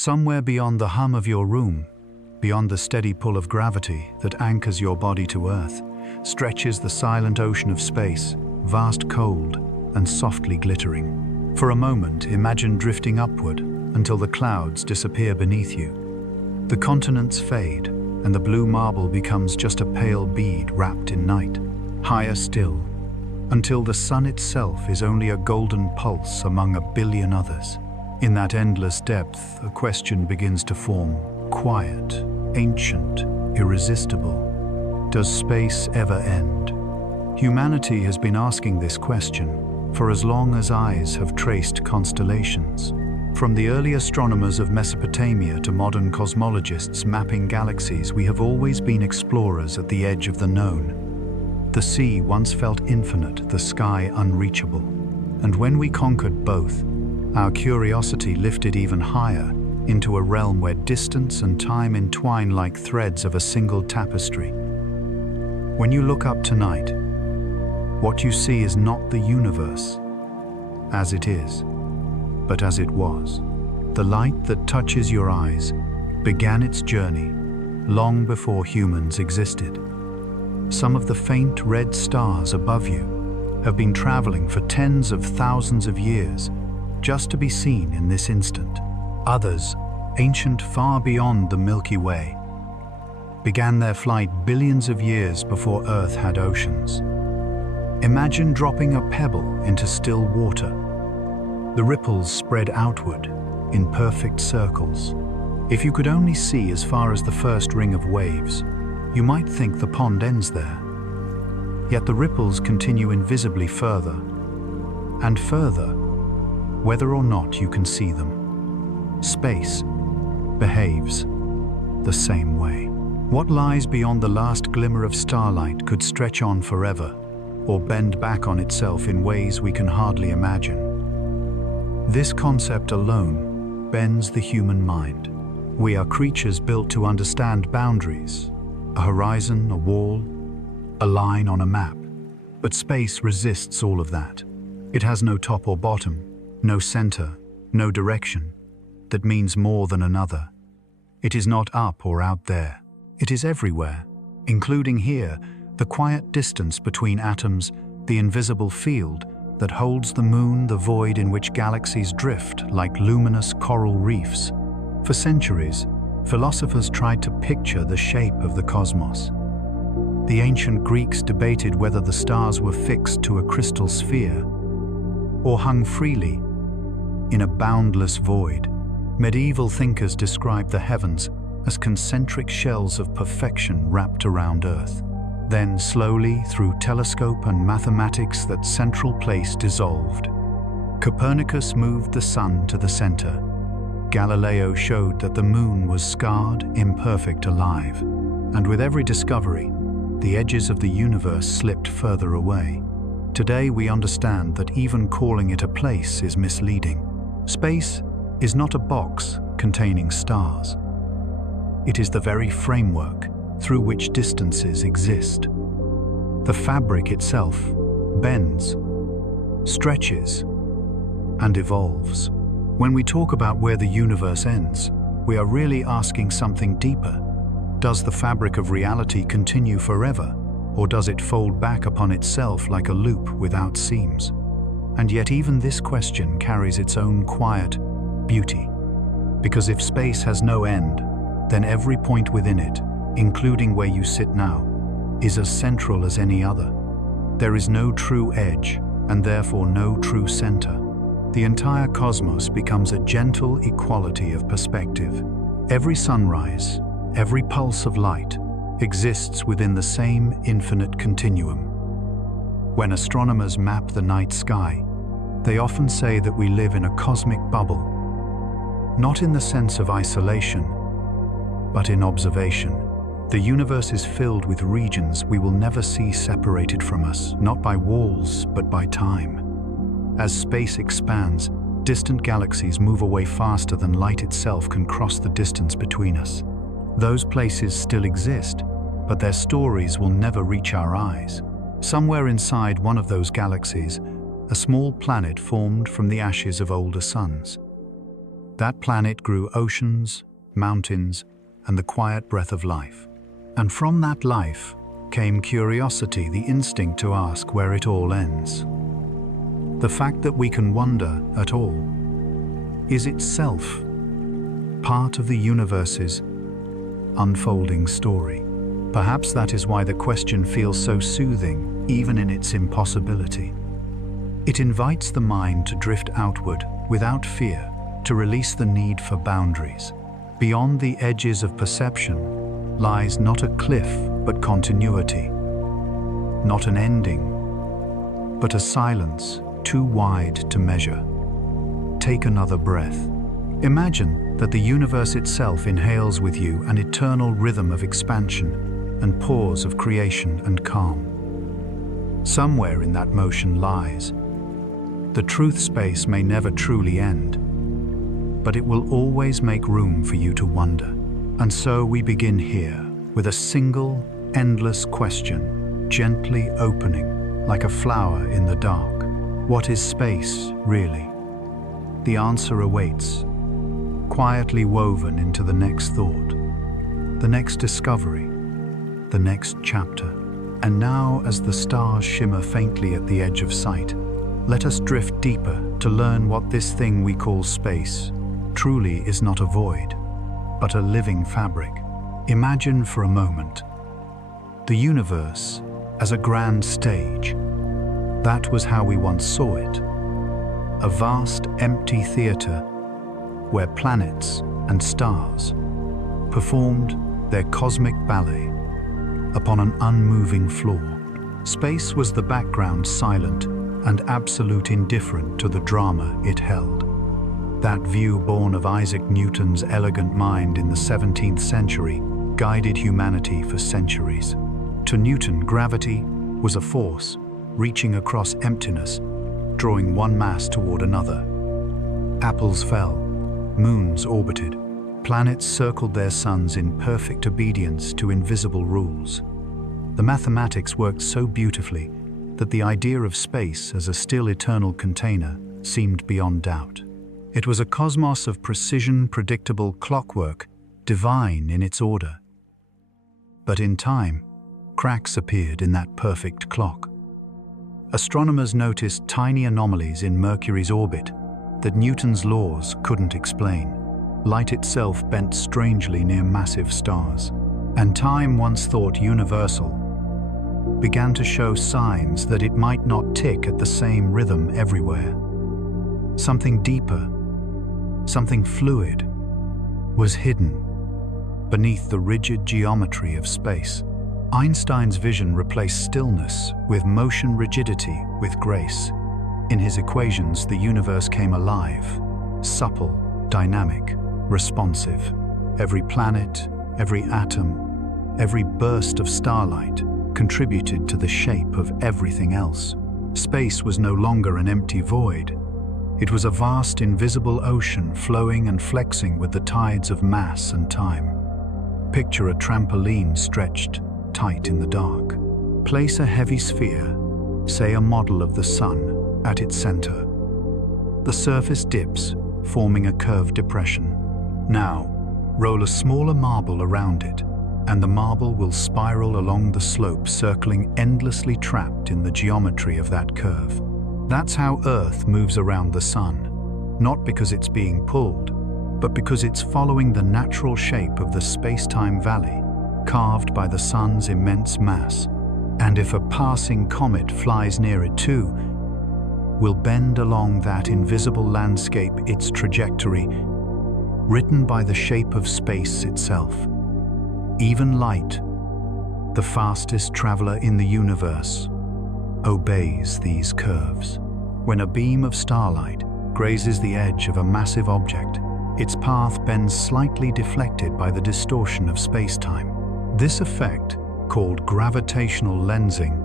Somewhere beyond the hum of your room, beyond the steady pull of gravity that anchors your body to Earth, stretches the silent ocean of space, vast, cold, and softly glittering. For a moment, imagine drifting upward until the clouds disappear beneath you. The continents fade, and the blue marble becomes just a pale bead wrapped in night. Higher still, until the sun itself is only a golden pulse among a billion others. In that endless depth, a question begins to form: quiet, ancient, irresistible. Does space ever end? Humanity has been asking this question for as long as eyes have traced constellations. From the early astronomers of Mesopotamia to modern cosmologists mapping galaxies, we have always been explorers at the edge of the known. The sea once felt infinite, the sky unreachable. And when we conquered both, our curiosity lifted even higher into a realm where distance and time entwine like threads of a single tapestry. When you look up tonight, what you see is not the universe as it is, but as it was. The light that touches your eyes began its journey long before humans existed. Some of the faint red stars above you have been traveling for tens of thousands of years just to be seen in this instant. Others, ancient far beyond the Milky Way, began their flight billions of years before Earth had oceans. Imagine dropping a pebble into still water. The ripples spread outward in perfect circles. If you could only see as far as the first ring of waves, you might think the pond ends there. Yet the ripples continue invisibly further and further, whether or not you can see them. Space behaves the same way. What lies beyond the last glimmer of starlight could stretch on forever, or bend back on itself in ways we can hardly imagine. This concept alone bends the human mind. We are creatures built to understand boundaries, a horizon, a wall, a line on a map. But space resists all of that. It has no top or bottom, no center, no direction that means more than another. It is not up or out there. It is everywhere, including here, the quiet distance between atoms, the invisible field that holds the moon, the void in which galaxies drift like luminous coral reefs. For centuries, philosophers tried to picture the shape of the cosmos. The ancient Greeks debated whether the stars were fixed to a crystal sphere or hung freely in a boundless void. Medieval thinkers described the heavens as concentric shells of perfection wrapped around Earth. Then slowly, through telescope and mathematics, that central place dissolved. Copernicus moved the sun to the center. Galileo showed that the moon was scarred, imperfect, alive. And with every discovery, the edges of the universe slipped further away. Today we understand that even calling it a place is misleading. Space is not a box containing stars. It is the very framework through which distances exist. The fabric itself bends, stretches, and evolves. When we talk about where the universe ends, we are really asking something deeper. Does the fabric of reality continue forever, or does it fold back upon itself like a loop without seams? And yet even this question carries its own quiet beauty. Because if space has no end, then every point within it, including where you sit now, is as central as any other. There is no true edge, and therefore no true center. The entire cosmos becomes a gentle equality of perspective. Every sunrise, every pulse of light, exists within the same infinite continuum. When astronomers map the night sky, they often say that we live in a cosmic bubble, not in the sense of isolation, but in observation. The universe is filled with regions we will never see separated from us, not by walls, but by time. As space expands, distant galaxies move away faster than light itself can cross the distance between us. Those places still exist, but their stories will never reach our eyes. Somewhere inside one of those galaxies, a small planet formed from the ashes of older suns. That planet grew oceans, mountains, and the quiet breath of life. And from that life came curiosity, the instinct to ask where it all ends. The fact that we can wonder at all is itself part of the universe's unfolding story. Perhaps that is why the question feels so soothing, even in its impossibility. It invites the mind to drift outward without fear, to release the need for boundaries. Beyond the edges of perception lies not a cliff, but continuity. Not an ending, but a silence too wide to measure. Take another breath. Imagine that the universe itself inhales with you an eternal rhythm of expansion and pause of creation and calm. Somewhere in that motion lies the truth. Space may never truly end, but it will always make room for you to wonder. And so we begin here with a single, endless question, gently opening like a flower in the dark. What is space, really? The answer awaits, quietly woven into the next thought, the next discovery, the next chapter. And now, as the stars shimmer faintly at the edge of sight, let us drift deeper to learn what this thing we call space truly is. Not a void, but a living fabric. Imagine for a moment the universe as a grand stage. That was how we once saw it. A vast, empty theater where planets and stars performed their cosmic ballet upon an unmoving floor. Space was the background, silent and absolute, indifferent to the drama it held. That view, born of Isaac Newton's elegant mind in the 17th century, guided humanity for centuries. To Newton, gravity was a force reaching across emptiness, drawing one mass toward another. Apples fell, moons orbited, planets circled their suns in perfect obedience to invisible rules. The mathematics worked so beautifully that the idea of space as a still eternal container seemed beyond doubt. It was a cosmos of precision, predictable clockwork, divine in its order. But in time, cracks appeared in that perfect clock. Astronomers noticed tiny anomalies in Mercury's orbit that Newton's laws couldn't explain. Light itself bent strangely near massive stars. And time, once thought universal, began to show signs that it might not tick at the same rhythm everywhere. Something deeper, something fluid, was hidden beneath the rigid geometry of space. Einstein's vision replaced stillness with motion, rigidity with grace. In his equations, the universe came alive, supple, dynamic, responsive. Every planet, every atom, every burst of starlight contributed to the shape of everything else. Space was no longer an empty void. It was a vast, invisible ocean flowing and flexing with the tides of mass and time. Picture a trampoline stretched tight in the dark. Place a heavy sphere, say a model of the sun, at its center. The surface dips, forming a curved depression. Now, roll a smaller marble around it, and the marble will spiral along the slope, circling endlessly, trapped in the geometry of that curve. That's how Earth moves around the sun, not because it's being pulled, but because it's following the natural shape of the space-time valley, carved by the sun's immense mass. And if a passing comet flies near it too, will bend along that invisible landscape, its trajectory written by the shape of space itself. Even light, the fastest traveler in the universe, obeys these curves. When a beam of starlight grazes the edge of a massive object, its path bends slightly, deflected by the distortion of space-time. This effect, called gravitational lensing,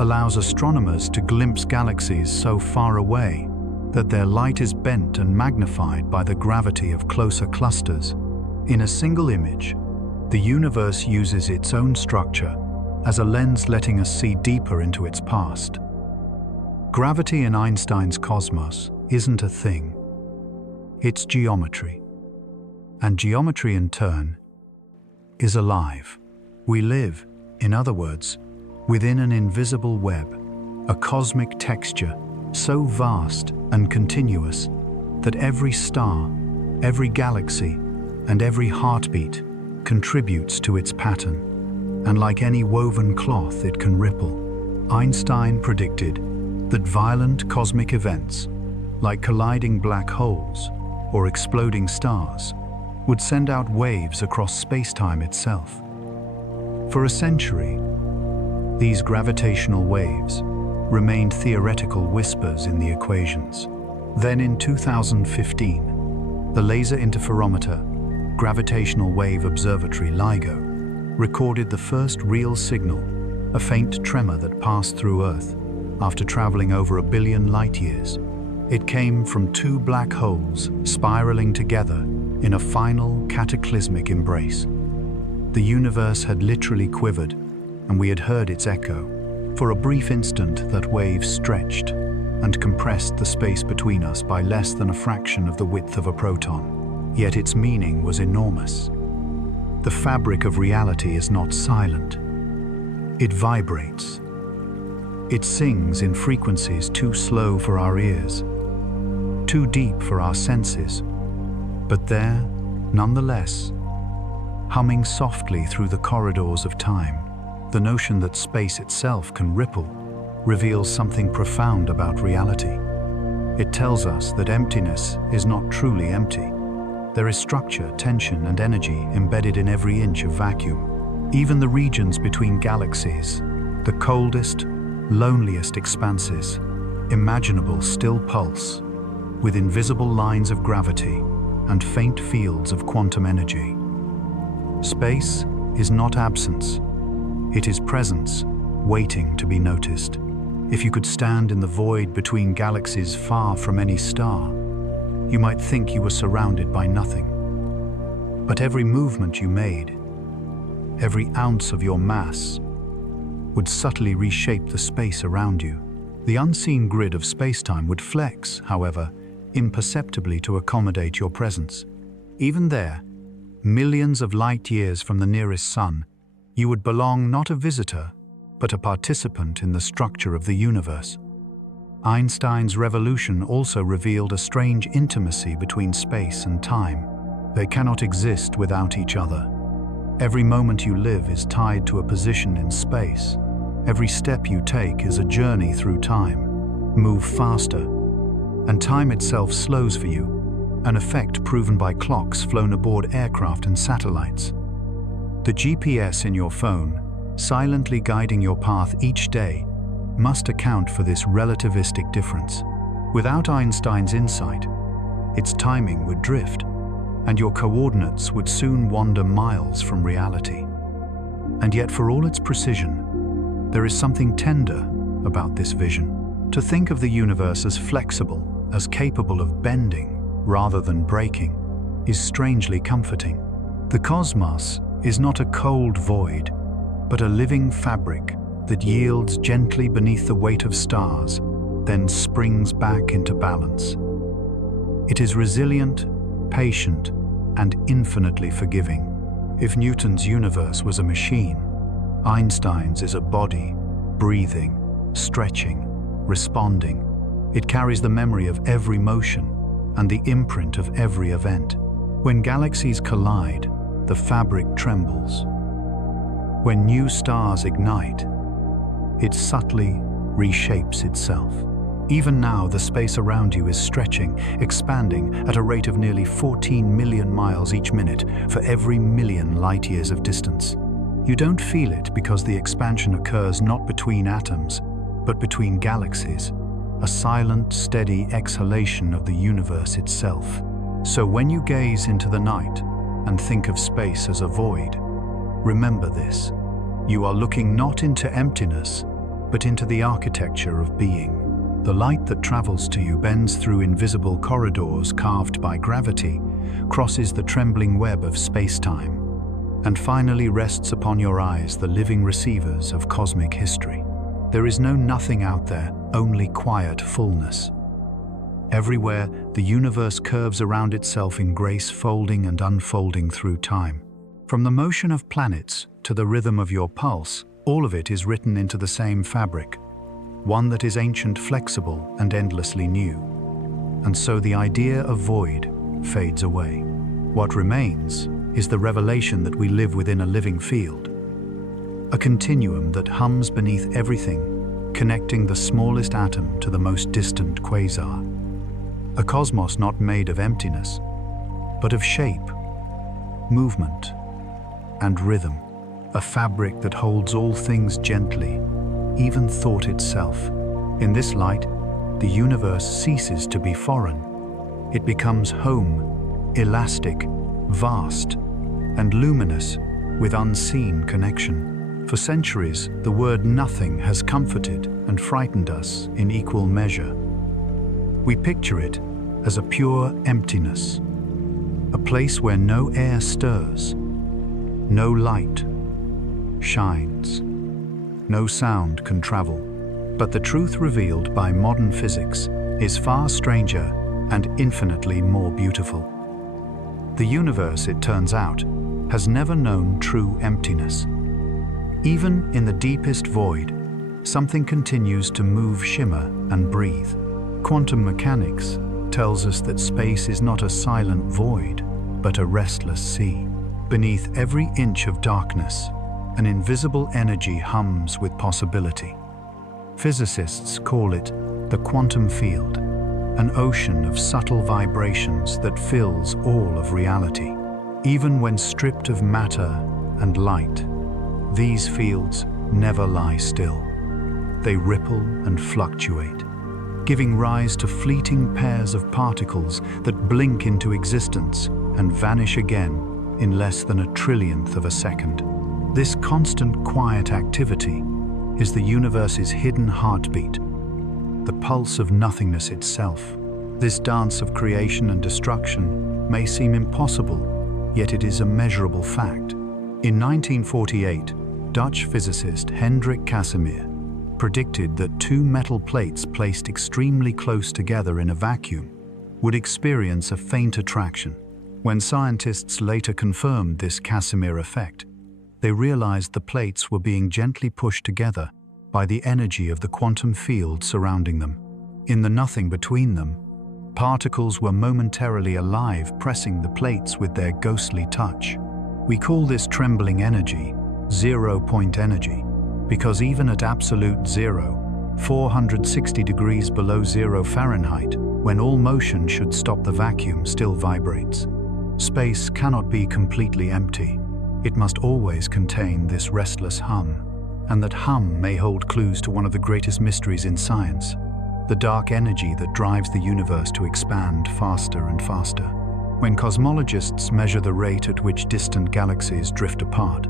allows astronomers to glimpse galaxies so far away that their light is bent and magnified by the gravity of closer clusters. In a single image, the universe uses its own structure as a lens, letting us see deeper into its past. Gravity in Einstein's cosmos isn't a thing. It's geometry. and geometry in turn is alive. We live, in other words, within an invisible web, a cosmic texture so vast and continuous that every star, every galaxy, and every heartbeat contributes to its pattern. And like any woven cloth, it can ripple. Einstein predicted that violent cosmic events, like colliding black holes or exploding stars, would send out waves across space-time itself. For a century, these gravitational waves remained theoretical whispers in the equations. Then in 2015, the Laser Interferometer Gravitational Wave Observatory LIGO recorded the first real signal, a faint tremor that passed through Earth after traveling over 1 billion light-years. It came from two black holes spiraling together in a final cataclysmic embrace. The universe had literally quivered, and we had heard its echo. For a brief instant, that wave stretched and compressed the space between us by less than a fraction of the width of a proton. Yet its meaning was enormous. The fabric of reality is not silent. It vibrates. It sings in frequencies too slow for our ears, too deep for our senses, but there, nonetheless, humming softly through the corridors of time. The notion that space itself can ripple reveals something profound about reality. It tells us that emptiness is not truly empty. There is structure, tension, and energy embedded in every inch of vacuum. Even the regions between galaxies, the coldest, loneliest expanses imaginable, still pulse with invisible lines of gravity and faint fields of quantum energy. Space is not absence. It is presence, waiting to be noticed. If you could stand in the void between galaxies far from any star, you might think you were surrounded by nothing. But every movement you made, every ounce of your mass, would subtly reshape the space around you. The unseen grid of space-time would flex, however, imperceptibly to accommodate your presence. Even there, millions of light-years from the nearest sun, you would belong not a visitor, but a participant in the structure of the universe. Einstein's revolution also revealed a strange intimacy between space and time. They cannot exist without each other. Every moment you live is tied to a position in space. Every step you take is a journey through time. Move faster, and time itself slows for you, an effect proven by clocks flown aboard aircraft and satellites. The GPS in your phone, silently guiding your path each day, must account for this relativistic difference. Without Einstein's insight, its timing would drift, and your coordinates would soon wander miles from reality. And yet, for all its precision, there is something tender about this vision. To think of the universe as flexible, as capable of bending rather than breaking, is strangely comforting. The cosmos is not a cold void, but a living fabric that yields gently beneath the weight of stars, then springs back into balance. It is resilient, patient, and infinitely forgiving. If Newton's universe was a machine, Einstein's is a body, breathing, stretching, responding. It carries the memory of every motion and the imprint of every event. When galaxies collide, the fabric trembles. When new stars ignite, it subtly reshapes itself. Even now, the space around you is stretching, expanding at a rate of nearly 14 million miles each minute for every million light-years of distance. You don't feel it because the expansion occurs not between atoms, but between galaxies, a silent, steady exhalation of the universe itself. So when you gaze into the night and think of space as a void, remember this. You are looking not into emptiness, but into the architecture of being. The light that travels to you bends through invisible corridors carved by gravity, crosses the trembling web of space-time, and finally rests upon your eyes, the living receivers of cosmic history. There is no nothing out there, only quiet fullness. Everywhere, the universe curves around itself in grace, folding and unfolding through time. From the motion of planets to the rhythm of your pulse, all of it is written into the same fabric, one that is ancient, flexible, and endlessly new. And so the idea of void fades away. What remains is the revelation that we live within a living field, a continuum that hums beneath everything, connecting the smallest atom to the most distant quasar. A cosmos not made of emptiness, but of shape, movement, and rhythm. A fabric that holds all things gently, even thought itself. In this light, the universe ceases to be foreign. It becomes home, elastic, vast, and luminous with unseen connection. For centuries, the word nothing has comforted and frightened us in equal measure. We picture it as a pure emptiness, a place where no air stirs, no light shines, no sound can travel. But the truth revealed by modern physics is far stranger and infinitely more beautiful. The universe, it turns out, has never known true emptiness. Even in the deepest void, something continues to move, shimmer, and breathe. Quantum mechanics tells us that space is not a silent void, but a restless sea. Beneath every inch of darkness, an invisible energy hums with possibility. Physicists call it the quantum field, an ocean of subtle vibrations that fills all of reality. Even when stripped of matter and light, these fields never lie still. They ripple and fluctuate, giving rise to fleeting pairs of particles that blink into existence and vanish again in less than a trillionth of a second. This constant quiet activity is the universe's hidden heartbeat, the pulse of nothingness itself. This dance of creation and destruction may seem impossible, yet it is a measurable fact. In 1948, Dutch physicist Hendrik Casimir predicted that two metal plates placed extremely close together in a vacuum would experience a faint attraction. When scientists later confirmed this Casimir effect, they realized the plates were being gently pushed together by the energy of the quantum field surrounding them. In the nothing between them, particles were momentarily alive, pressing the plates with their ghostly touch. We call this trembling energy zero-point energy, because even at absolute zero, 460 degrees below 0 Fahrenheit, when all motion should stop, the vacuum still vibrates. Space cannot be completely empty. It must always contain this restless hum, and that hum may hold clues to one of the greatest mysteries in science, the dark energy that drives the universe to expand faster and faster. When cosmologists measure the rate at which distant galaxies drift apart,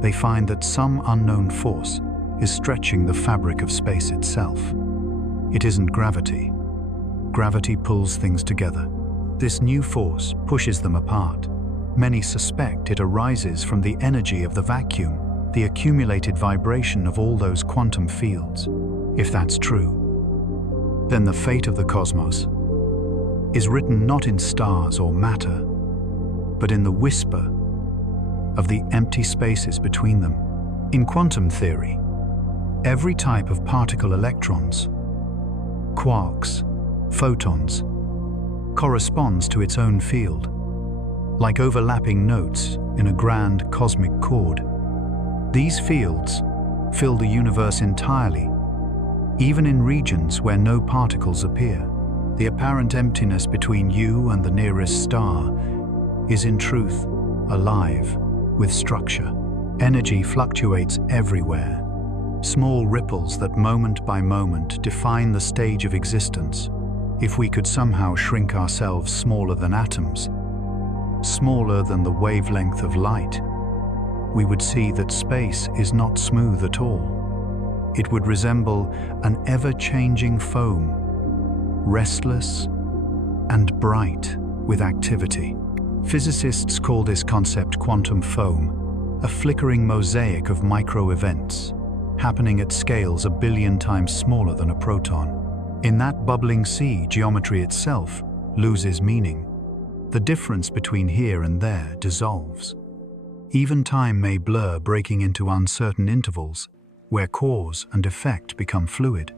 they find that some unknown force is stretching the fabric of space itself. It isn't gravity. Gravity pulls things together. This new force pushes them apart. Many suspect it arises from the energy of the vacuum, the accumulated vibration of all those quantum fields. If that's true, then the fate of the cosmos is written not in stars or matter, but in the whisper of the empty spaces between them. In quantum theory, every type of particle, electrons, quarks, photons, corresponds to its own field, like overlapping notes in a grand cosmic chord. These fields fill the universe entirely, even in regions where no particles appear. The apparent emptiness between you and the nearest star is in truth alive with structure. Energy fluctuates everywhere, small ripples that moment by moment define the stage of existence. If we could somehow shrink ourselves smaller than atoms, smaller than the wavelength of light, we would see that space is not smooth at all. It would resemble an ever-changing foam, restless and bright with activity. Physicists call this concept quantum foam, a flickering mosaic of micro-events, happening at scales 1 billion times smaller than a proton. In that bubbling sea, geometry itself loses meaning. The difference between here and there dissolves. Even time may blur, breaking into uncertain intervals, where cause and effect become fluid.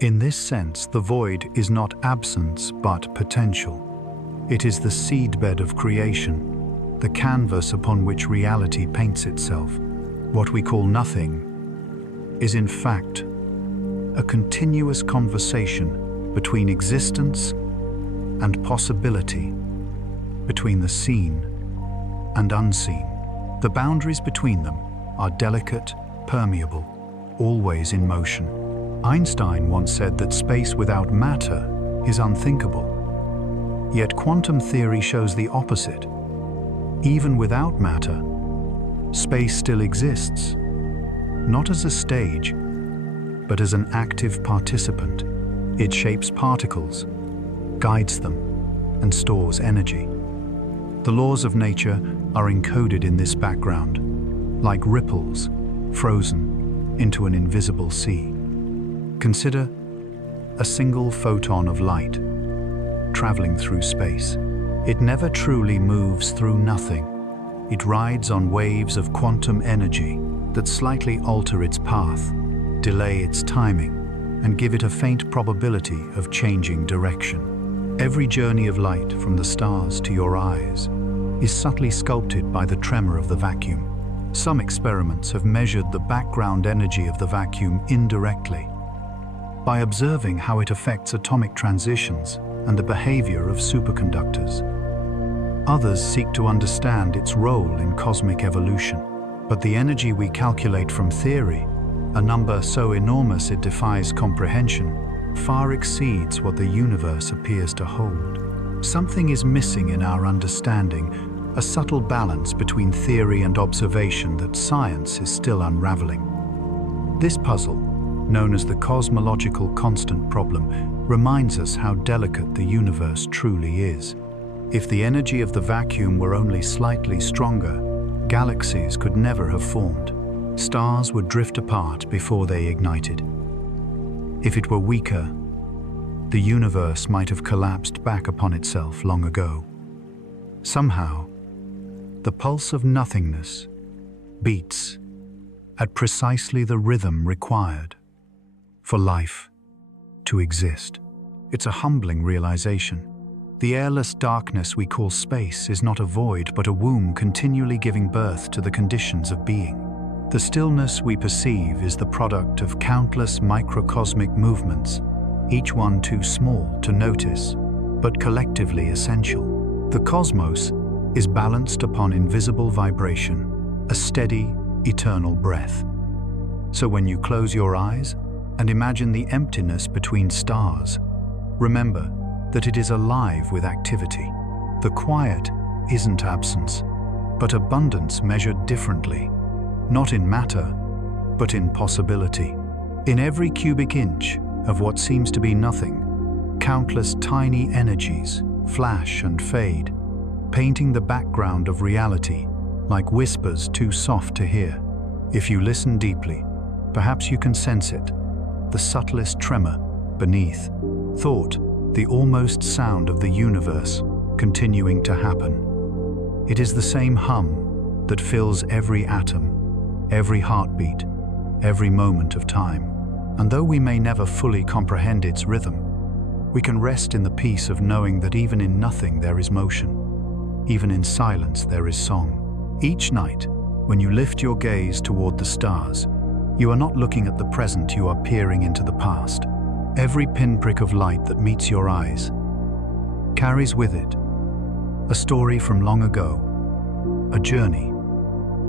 In this sense, the void is not absence but potential. It is the seedbed of creation, the canvas upon which reality paints itself. What we call nothing is in fact a continuous conversation between existence and possibility, between the seen and unseen. The boundaries between them are delicate, permeable, always in motion. Einstein once said that space without matter is unthinkable. Yet quantum theory shows the opposite. Even without matter, space still exists, not as a stage, but as an active participant. It shapes particles, guides them, and stores energy. The laws of nature are encoded in this background, like ripples frozen into an invisible sea. Consider a single photon of light traveling through space. It never truly moves through nothing. It rides on waves of quantum energy that slightly alter its path, delay its timing, and give it a faint probability of changing direction. Every journey of light from the stars to your eyes is subtly sculpted by the tremor of the vacuum. Some experiments have measured the background energy of the vacuum indirectly, by observing how it affects atomic transitions and the behavior of superconductors. Others seek to understand its role in cosmic evolution. But the energy we calculate from theory, a number so enormous it defies comprehension, far exceeds what the universe appears to hold. Something is missing in our understanding, a subtle balance between theory and observation that science is still unraveling. This puzzle, known as the cosmological constant problem, reminds us how delicate the universe truly is. If the energy of the vacuum were only slightly stronger, galaxies could never have formed. Stars would drift apart before they ignited. If it were weaker, the universe might have collapsed back upon itself long ago. Somehow, the pulse of nothingness beats at precisely the rhythm required for life to exist. It's a humbling realization. The airless darkness we call space is not a void but a womb continually giving birth to the conditions of being. The stillness we perceive is the product of countless microcosmic movements, each one too small to notice, but collectively essential. The cosmos is balanced upon invisible vibration, a steady, eternal breath. So when you close your eyes and imagine the emptiness between stars, remember that it is alive with activity. The quiet isn't absence, but abundance measured differently, not in matter, but in possibility. In every cubic inch of what seems to be nothing, countless tiny energies flash and fade, painting the background of reality like whispers too soft to hear. If you listen deeply, perhaps you can sense it, the subtlest tremor beneath. Thought, the almost sound of the universe continuing to happen. It is the same hum that fills every atom, every heartbeat, every moment of time. And though we may never fully comprehend its rhythm, we can rest in the peace of knowing that even in nothing there is motion. Even in silence there is song. Each night, when you lift your gaze toward the stars, you are not looking at the present, you are peering into the past. Every pinprick of light that meets your eyes carries with it a story from long ago, a journey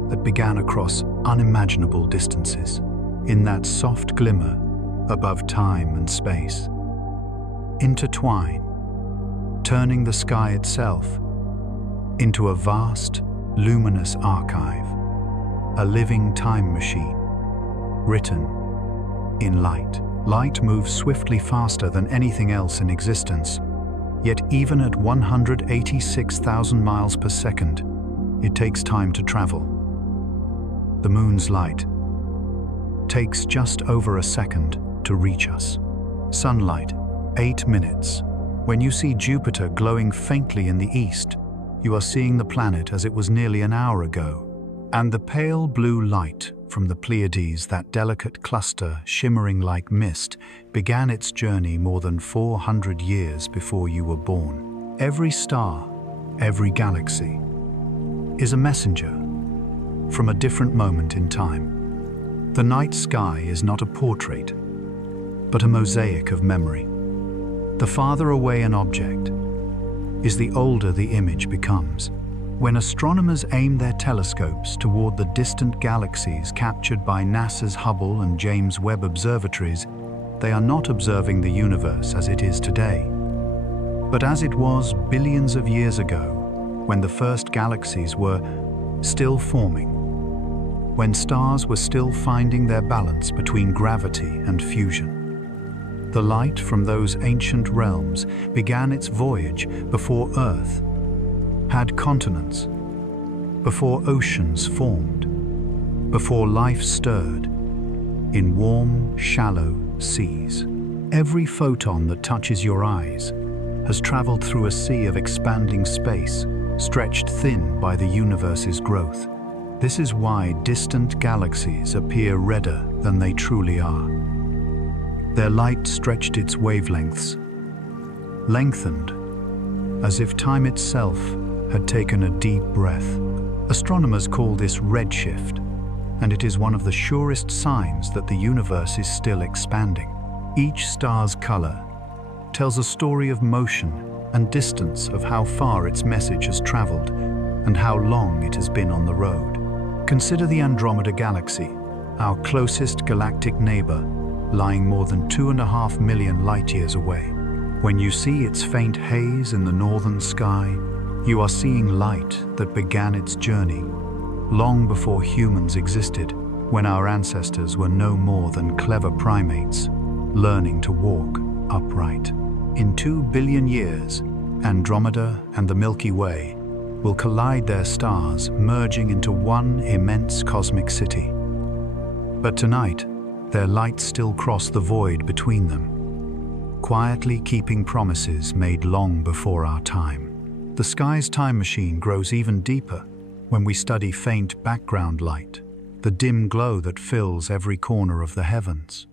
that began across unimaginable distances. In that soft glimmer above time and space, intertwine, turning the sky itself into a vast, luminous archive, a living time machine, written in light. Light moves swiftly faster than anything else in existence, yet even at 186,000 miles per second, it takes time to travel. The moon's light takes just over a second to reach us. Sunlight 8 minutes. When you see Jupiter glowing faintly in the east, you are seeing the planet as it was nearly an hour ago. And the pale blue light from the Pleiades, that delicate cluster shimmering like mist, began its journey more than 400 years before you were born. Every star, every galaxy, is a messenger from a different moment in time. The night sky is not a portrait, but a mosaic of memory. The farther away an object is, the older the image becomes. When astronomers aim their telescopes toward the distant galaxies captured by NASA's Hubble and James Webb observatories, they are not observing the universe as it is today, but as it was billions of years ago, when the first galaxies were still forming, when stars were still finding their balance between gravity and fusion. The light from those ancient realms began its voyage before Earth had continents, before oceans formed, before life stirred in warm, shallow seas. Every photon that touches your eyes has traveled through a sea of expanding space, stretched thin by the universe's growth. This is why distant galaxies appear redder than they truly are. Their light stretched its wavelengths, lengthened, as if time itself had taken a deep breath. Astronomers call this redshift, and it is one of the surest signs that the universe is still expanding. Each star's color tells a story of motion and distance, of how far its message has traveled and how long it has been on the road. Consider the Andromeda Galaxy, our closest galactic neighbor, lying more than 2.5 million light-years away. When you see its faint haze in the northern sky, you are seeing light that began its journey long before humans existed, when our ancestors were no more than clever primates, learning to walk upright. In 2 billion years, Andromeda and the Milky Way will collide their stars, merging into one immense cosmic city. But tonight, their lights still cross the void between them, quietly keeping promises made long before our time. The sky's time machine grows even deeper when we study faint background light, the dim glow that fills every corner of the heavens.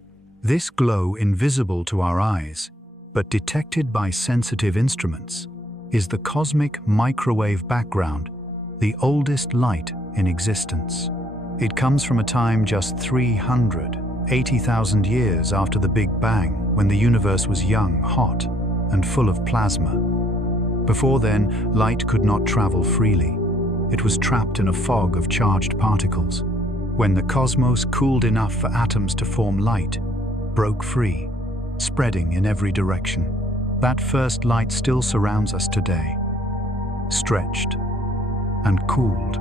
This glow, invisible to our eyes, but detected by sensitive instruments, is the cosmic microwave background, the oldest light in existence. It comes from a time just 380,000 years after the Big Bang, when the universe was young, hot, and full of plasma. Before then, light could not travel freely. It was trapped in a fog of charged particles. When the cosmos cooled enough for atoms to form, light broke free, spreading in every direction. That first light still surrounds us today, stretched and cooled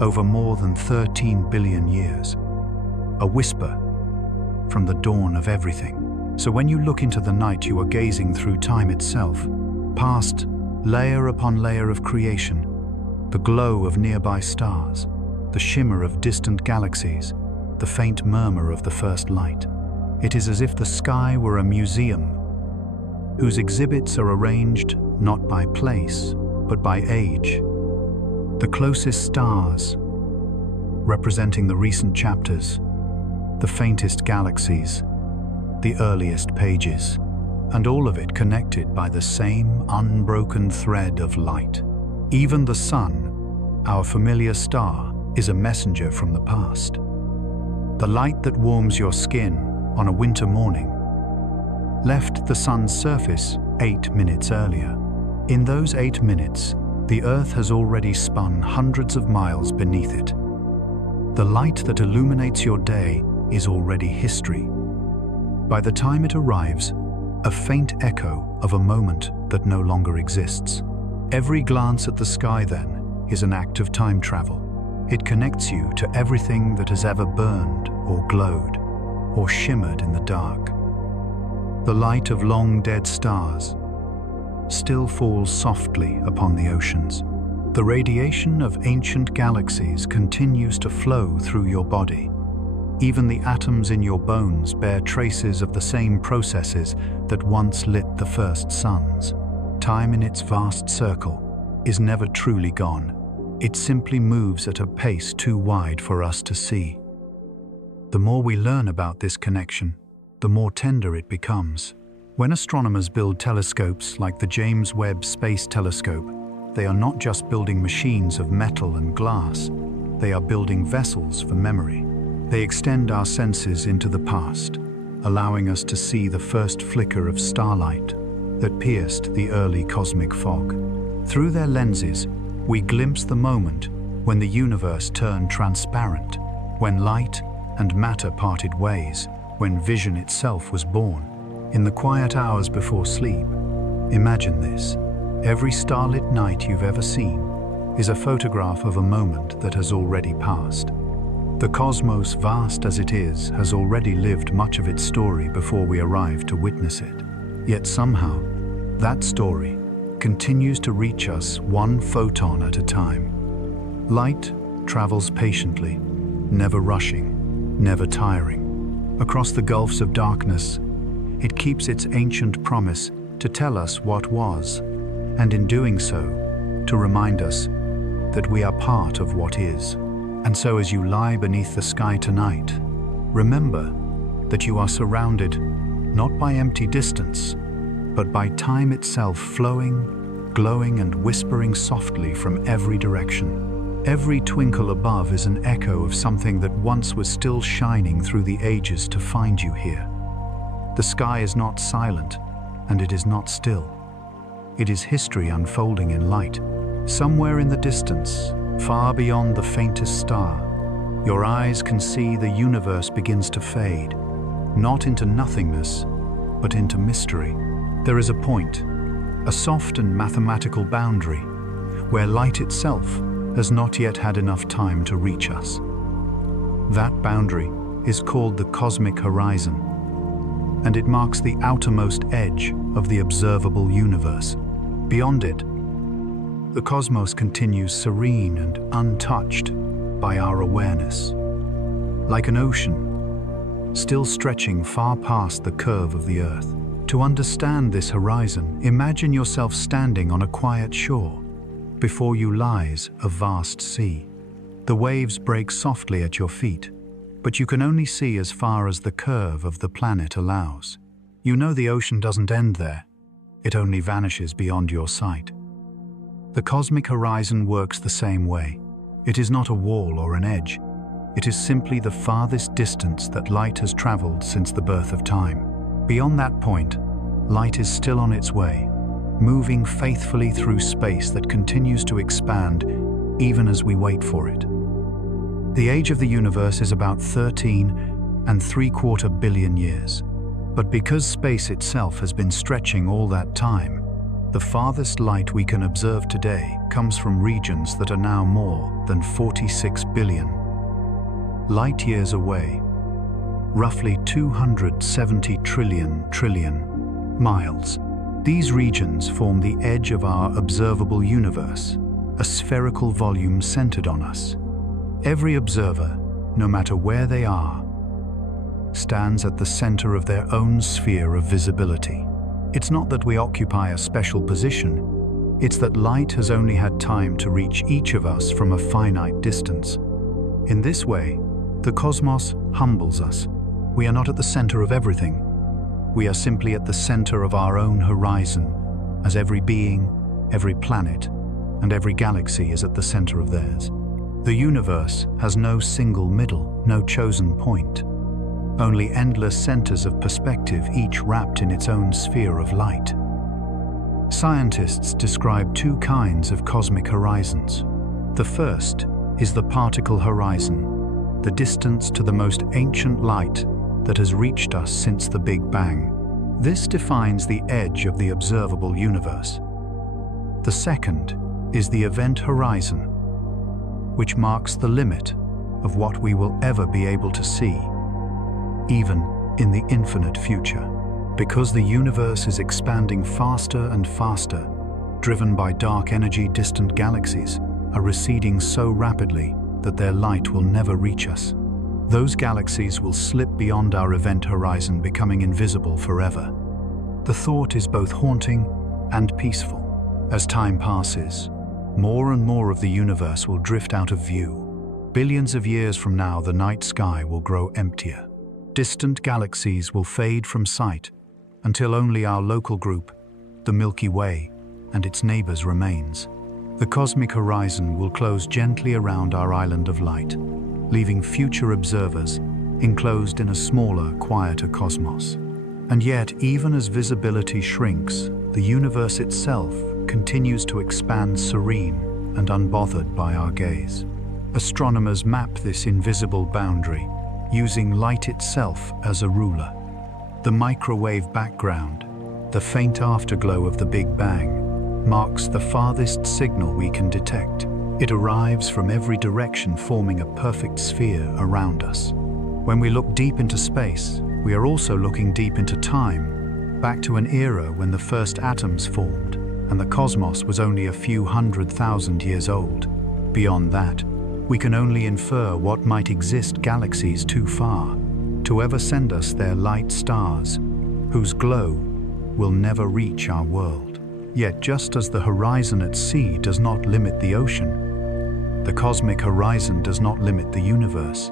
over more than 13 billion years. A whisper from the dawn of everything. So when you look into the night, you are gazing through time itself, past layer upon layer of creation, the glow of nearby stars, the shimmer of distant galaxies, the faint murmur of the first light. It is as if the sky were a museum whose exhibits are arranged not by place, but by age. The closest stars, representing the recent chapters, the faintest galaxies, the earliest pages, and all of it connected by the same unbroken thread of light. Even the sun, our familiar star, is a messenger from the past. The light that warms your skin on a winter morning left the sun's surface 8 minutes earlier. In those 8 minutes, the Earth has already spun hundreds of miles beneath it. The light that illuminates your day is already history. By the time it arrives, a faint echo of a moment that no longer exists. Every glance at the sky, then, is an act of time travel. It connects you to everything that has ever burned or glowed or shimmered in the dark. The light of long dead stars still falls softly upon the oceans. The radiation of ancient galaxies continues to flow through your body, Even the atoms in your bones bear traces of the same processes that once lit the first suns. Time in its vast circle is never truly gone. It simply moves at a pace too wide for us to see. The more we learn about this connection, the more tender it becomes. When astronomers build telescopes like the James Webb Space Telescope, they are not just building machines of metal and glass, they are building vessels for memory. They extend our senses into the past, allowing us to see the first flicker of starlight that pierced the early cosmic fog. Through their lenses, we glimpse the moment when the universe turned transparent, when light and matter parted ways, when vision itself was born. In the quiet hours before sleep, imagine this. Every starlit night you've ever seen is a photograph of a moment that has already passed. The cosmos, vast as it is, has already lived much of its story before we arrive to witness it. Yet somehow, that story continues to reach us one photon at a time. Light travels patiently, never rushing, never tiring. Across the gulfs of darkness, it keeps its ancient promise to tell us what was, and in doing so, to remind us that we are part of what is. And so as you lie beneath the sky tonight, remember that you are surrounded not by empty distance, but by time itself flowing, glowing and whispering softly from every direction. Every twinkle above is an echo of something that once was still shining through the ages to find you here. The sky is not silent, and it is not still. It is history unfolding in light. Somewhere in the distance, far beyond the faintest star, your eyes can see the universe begins to fade, not into nothingness, but into mystery. There is a point, a soft and mathematical boundary, where light itself has not yet had enough time to reach us. That boundary is called the cosmic horizon, and it marks the outermost edge of the observable universe. Beyond it, the cosmos continues serene and untouched by our awareness. Like an ocean, still stretching far past the curve of the Earth. To understand this horizon, imagine yourself standing on a quiet shore. Before you lies a vast sea. The waves break softly at your feet, but you can only see as far as the curve of the planet allows. You know the ocean doesn't end there. It only vanishes beyond your sight. The cosmic horizon works the same way. It is not a wall or an edge. It is simply the farthest distance that light has traveled since the birth of time. Beyond that point, light is still on its way, moving faithfully through space that continues to expand even as we wait for it. The age of the universe is about 13.75 billion years. But because space itself has been stretching all that time, the farthest light we can observe today comes from regions that are now more than 46 billion light years away, roughly 270 trillion miles. These regions form the edge of our observable universe, a spherical volume centered on us. Every observer, no matter where they are, stands at the center of their own sphere of visibility. It's not that we occupy a special position, it's that light has only had time to reach each of us from a finite distance. In this way, the cosmos humbles us. We are not at the center of everything. We are simply at the center of our own horizon, as every being, every planet, and every galaxy is at the center of theirs. The universe has no single middle, no chosen point. Only endless centers of perspective, each wrapped in its own sphere of light. Scientists describe two kinds of cosmic horizons. The first is the particle horizon, the distance to the most ancient light that has reached us since the Big Bang. This defines the edge of the observable universe. The second is the event horizon, which marks the limit of what we will ever be able to see, even in the infinite future. Because the universe is expanding faster and faster, driven by dark energy, distant galaxies are receding so rapidly that their light will never reach us. those galaxies will slip beyond our event horizon, becoming invisible forever. The thought is both haunting and peaceful. As time passes, more and more of the universe will drift out of view. Billions of years from now, the night sky will grow emptier. Distant galaxies will fade from sight until only our local group, the Milky Way, and its neighbors remains. The cosmic horizon will close gently around our island of light, leaving future observers enclosed in a smaller, quieter cosmos. And yet, even as visibility shrinks, the universe itself continues to expand, serene and unbothered by our gaze. Astronomers map this invisible boundary, using light itself as a ruler. The microwave background, the faint afterglow of the Big Bang, marks the farthest signal we can detect. It arrives from every direction, forming a perfect sphere around us. When we look deep into space, we are also looking deep into time, back to an era when the first atoms formed, and the cosmos was only a few 100,000 years old. Beyond that, we can only infer what might exist galaxies too far to ever send us their light stars, whose glow will never reach our world. Yet just as the horizon at sea does not limit the ocean, the cosmic horizon does not limit the universe.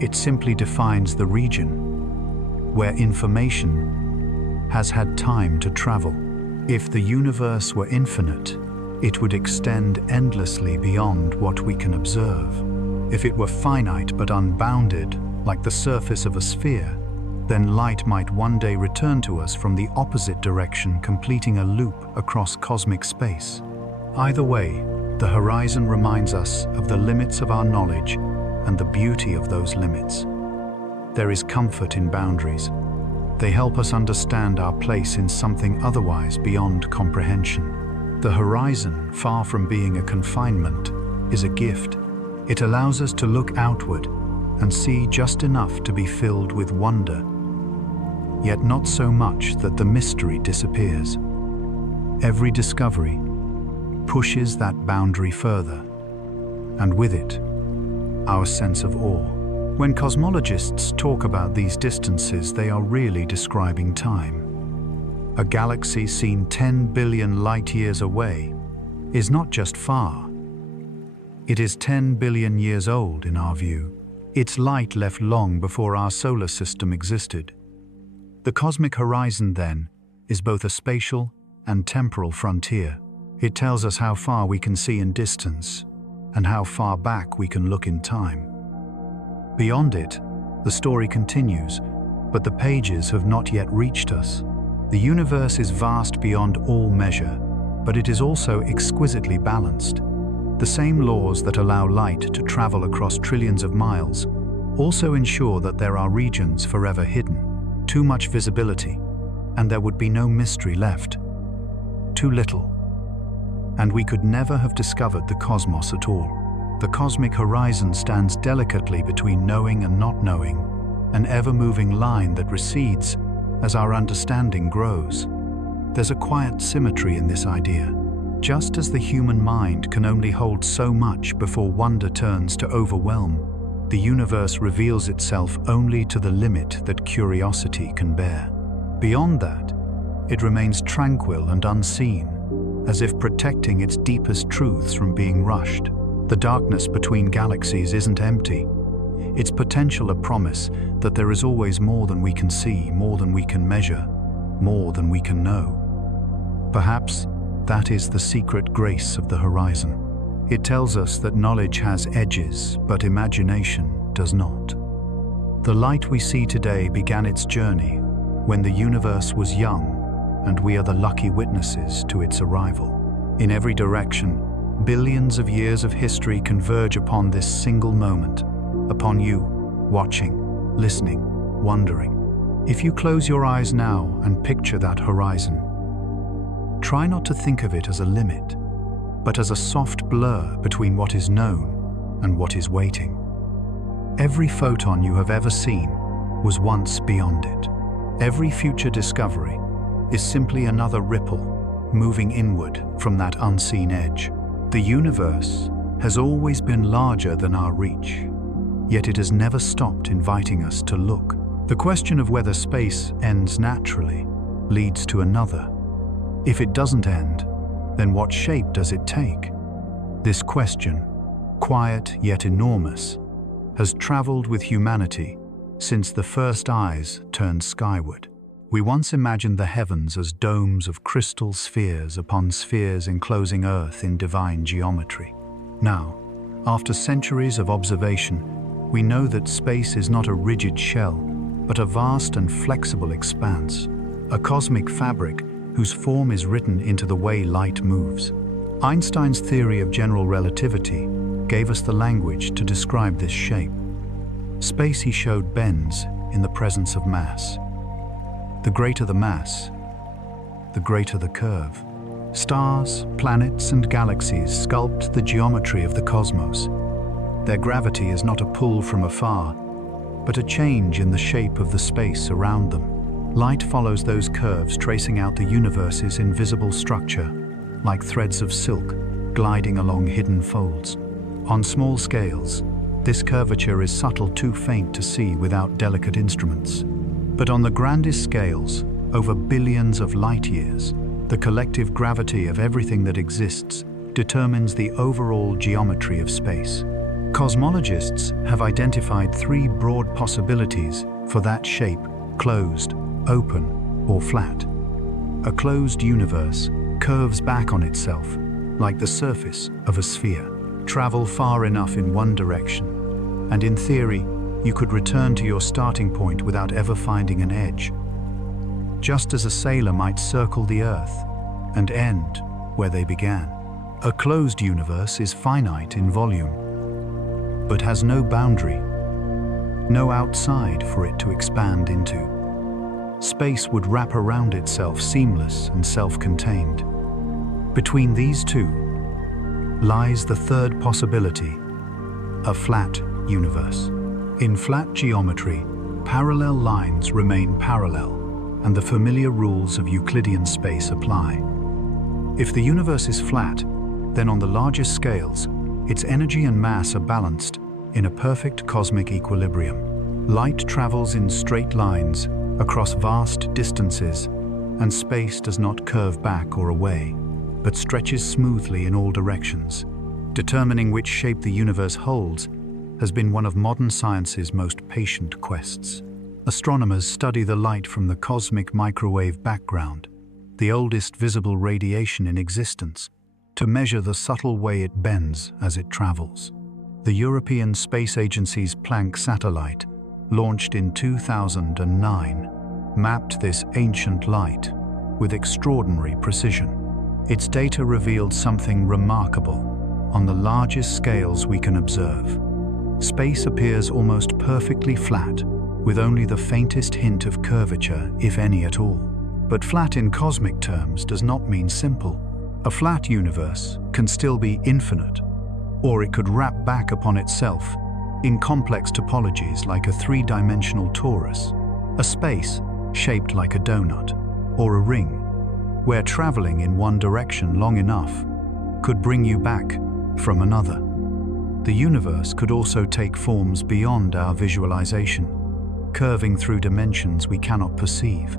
It simply defines the region where information has had time to travel. If the universe were infinite, it would extend endlessly beyond what we can observe. If it were finite but unbounded, like the surface of a sphere, then light might one day return to us from the opposite direction, completing a loop across cosmic space. Either way, the horizon reminds us of the limits of our knowledge and the beauty of those limits. There is comfort in boundaries. They help us understand our place in something otherwise beyond comprehension. The horizon, far from being a confinement, is a gift. It allows us to look outward and see just enough to be filled with wonder, yet not so much that the mystery disappears. Every discovery pushes that boundary further, and with it, our sense of awe. When cosmologists talk about these distances, they are really describing time. A galaxy seen 10 billion light-years away is not just far. It is 10 billion years old in our view. Its light left long before our solar system existed. The cosmic horizon, then, is both a spatial and temporal frontier. It tells us how far we can see in distance and how far back we can look in time. Beyond it, the story continues, but the pages have not yet reached us. The universe is vast beyond all measure, but it is also exquisitely balanced. The same laws that allow light to travel across trillions of miles also ensure that there are regions forever hidden. Too much visibility, and there would be no mystery left. Too little, and we could never have discovered the cosmos at all. The cosmic horizon stands delicately between knowing and not knowing, an ever-moving line that recedes as our understanding grows. There's a quiet symmetry in this idea. Just as the human mind can only hold so much before wonder turns to overwhelm, the universe reveals itself only to the limit that curiosity can bear. Beyond that, it remains tranquil and unseen, as if protecting its deepest truths from being rushed. The darkness between galaxies isn't empty. Its potential a promise that there is always more than we can see, more than we can measure, more than we can know. Perhaps that is the secret grace of the horizon. It tells us that knowledge has edges, but imagination does not. The light we see today began its journey when the universe was young, and we are the lucky witnesses to its arrival. In every direction, billions of years of history converge upon this single moment, upon you, watching, listening, wondering. If you close your eyes now and picture that horizon, try not to think of it as a limit, but as a soft blur between what is known and what is waiting. Every photon you have ever seen was once beyond it. Every future discovery is simply another ripple moving inward from that unseen edge. The universe has always been larger than our reach, yet it has never stopped inviting us to look. The question of whether space ends naturally leads to another. If it doesn't end, then what shape does it take? This question, quiet yet enormous, has traveled with humanity since the first eyes turned skyward. We once imagined the heavens as domes of crystal spheres upon spheres enclosing Earth in divine geometry. Now, after centuries of observation, we know that space is not a rigid shell, but a vast and flexible expanse, a cosmic fabric whose form is written into the way light moves. Einstein's theory of general relativity gave us the language to describe this shape. Space, he showed, bends in the presence of mass. The greater the mass, the greater the curve. Stars, planets, and galaxies sculpt the geometry of the cosmos. Their gravity is not a pull from afar, but a change in the shape of the space around them. Light follows those curves, tracing out the universe's invisible structure, like threads of silk gliding along hidden folds. On small scales, this curvature is subtle, too faint to see without delicate instruments. But on the grandest scales, over billions of light years, the collective gravity of everything that exists determines the overall geometry of space. Cosmologists have identified three broad possibilities for that shape: closed, open, or flat. A closed universe curves back on itself, like the surface of a sphere. Travel far enough in one direction, and in theory, you could return to your starting point without ever finding an edge. Just as a sailor might circle the Earth and end where they began. A closed universe is finite in volume, but has no boundary, no outside for it to expand into. Space would wrap around itself, seamless and self-contained. Between these two lies the third possibility, a flat universe. In flat geometry, parallel lines remain parallel, and the familiar rules of Euclidean space apply. If the universe is flat, then on the largest scales, its energy and mass are balanced in a perfect cosmic equilibrium. Light travels in straight lines across vast distances, and space does not curve back or away, but stretches smoothly in all directions. Determining which shape the universe holds has been one of modern science's most patient quests. Astronomers study the light from the cosmic microwave background, the oldest visible radiation in existence, to measure the subtle way it bends as it travels. The European Space Agency's Planck satellite, launched in 2009, mapped this ancient light with extraordinary precision. Its data revealed something remarkable on the largest scales we can observe. Space appears almost perfectly flat, with only the faintest hint of curvature, if any at all. But flat in cosmic terms does not mean simple. A flat universe can still be infinite, or it could wrap back upon itself in complex topologies like a three-dimensional torus, a space shaped like a donut, or a ring, where traveling in one direction long enough could bring you back from another. The universe could also take forms beyond our visualization, curving through dimensions we cannot perceive,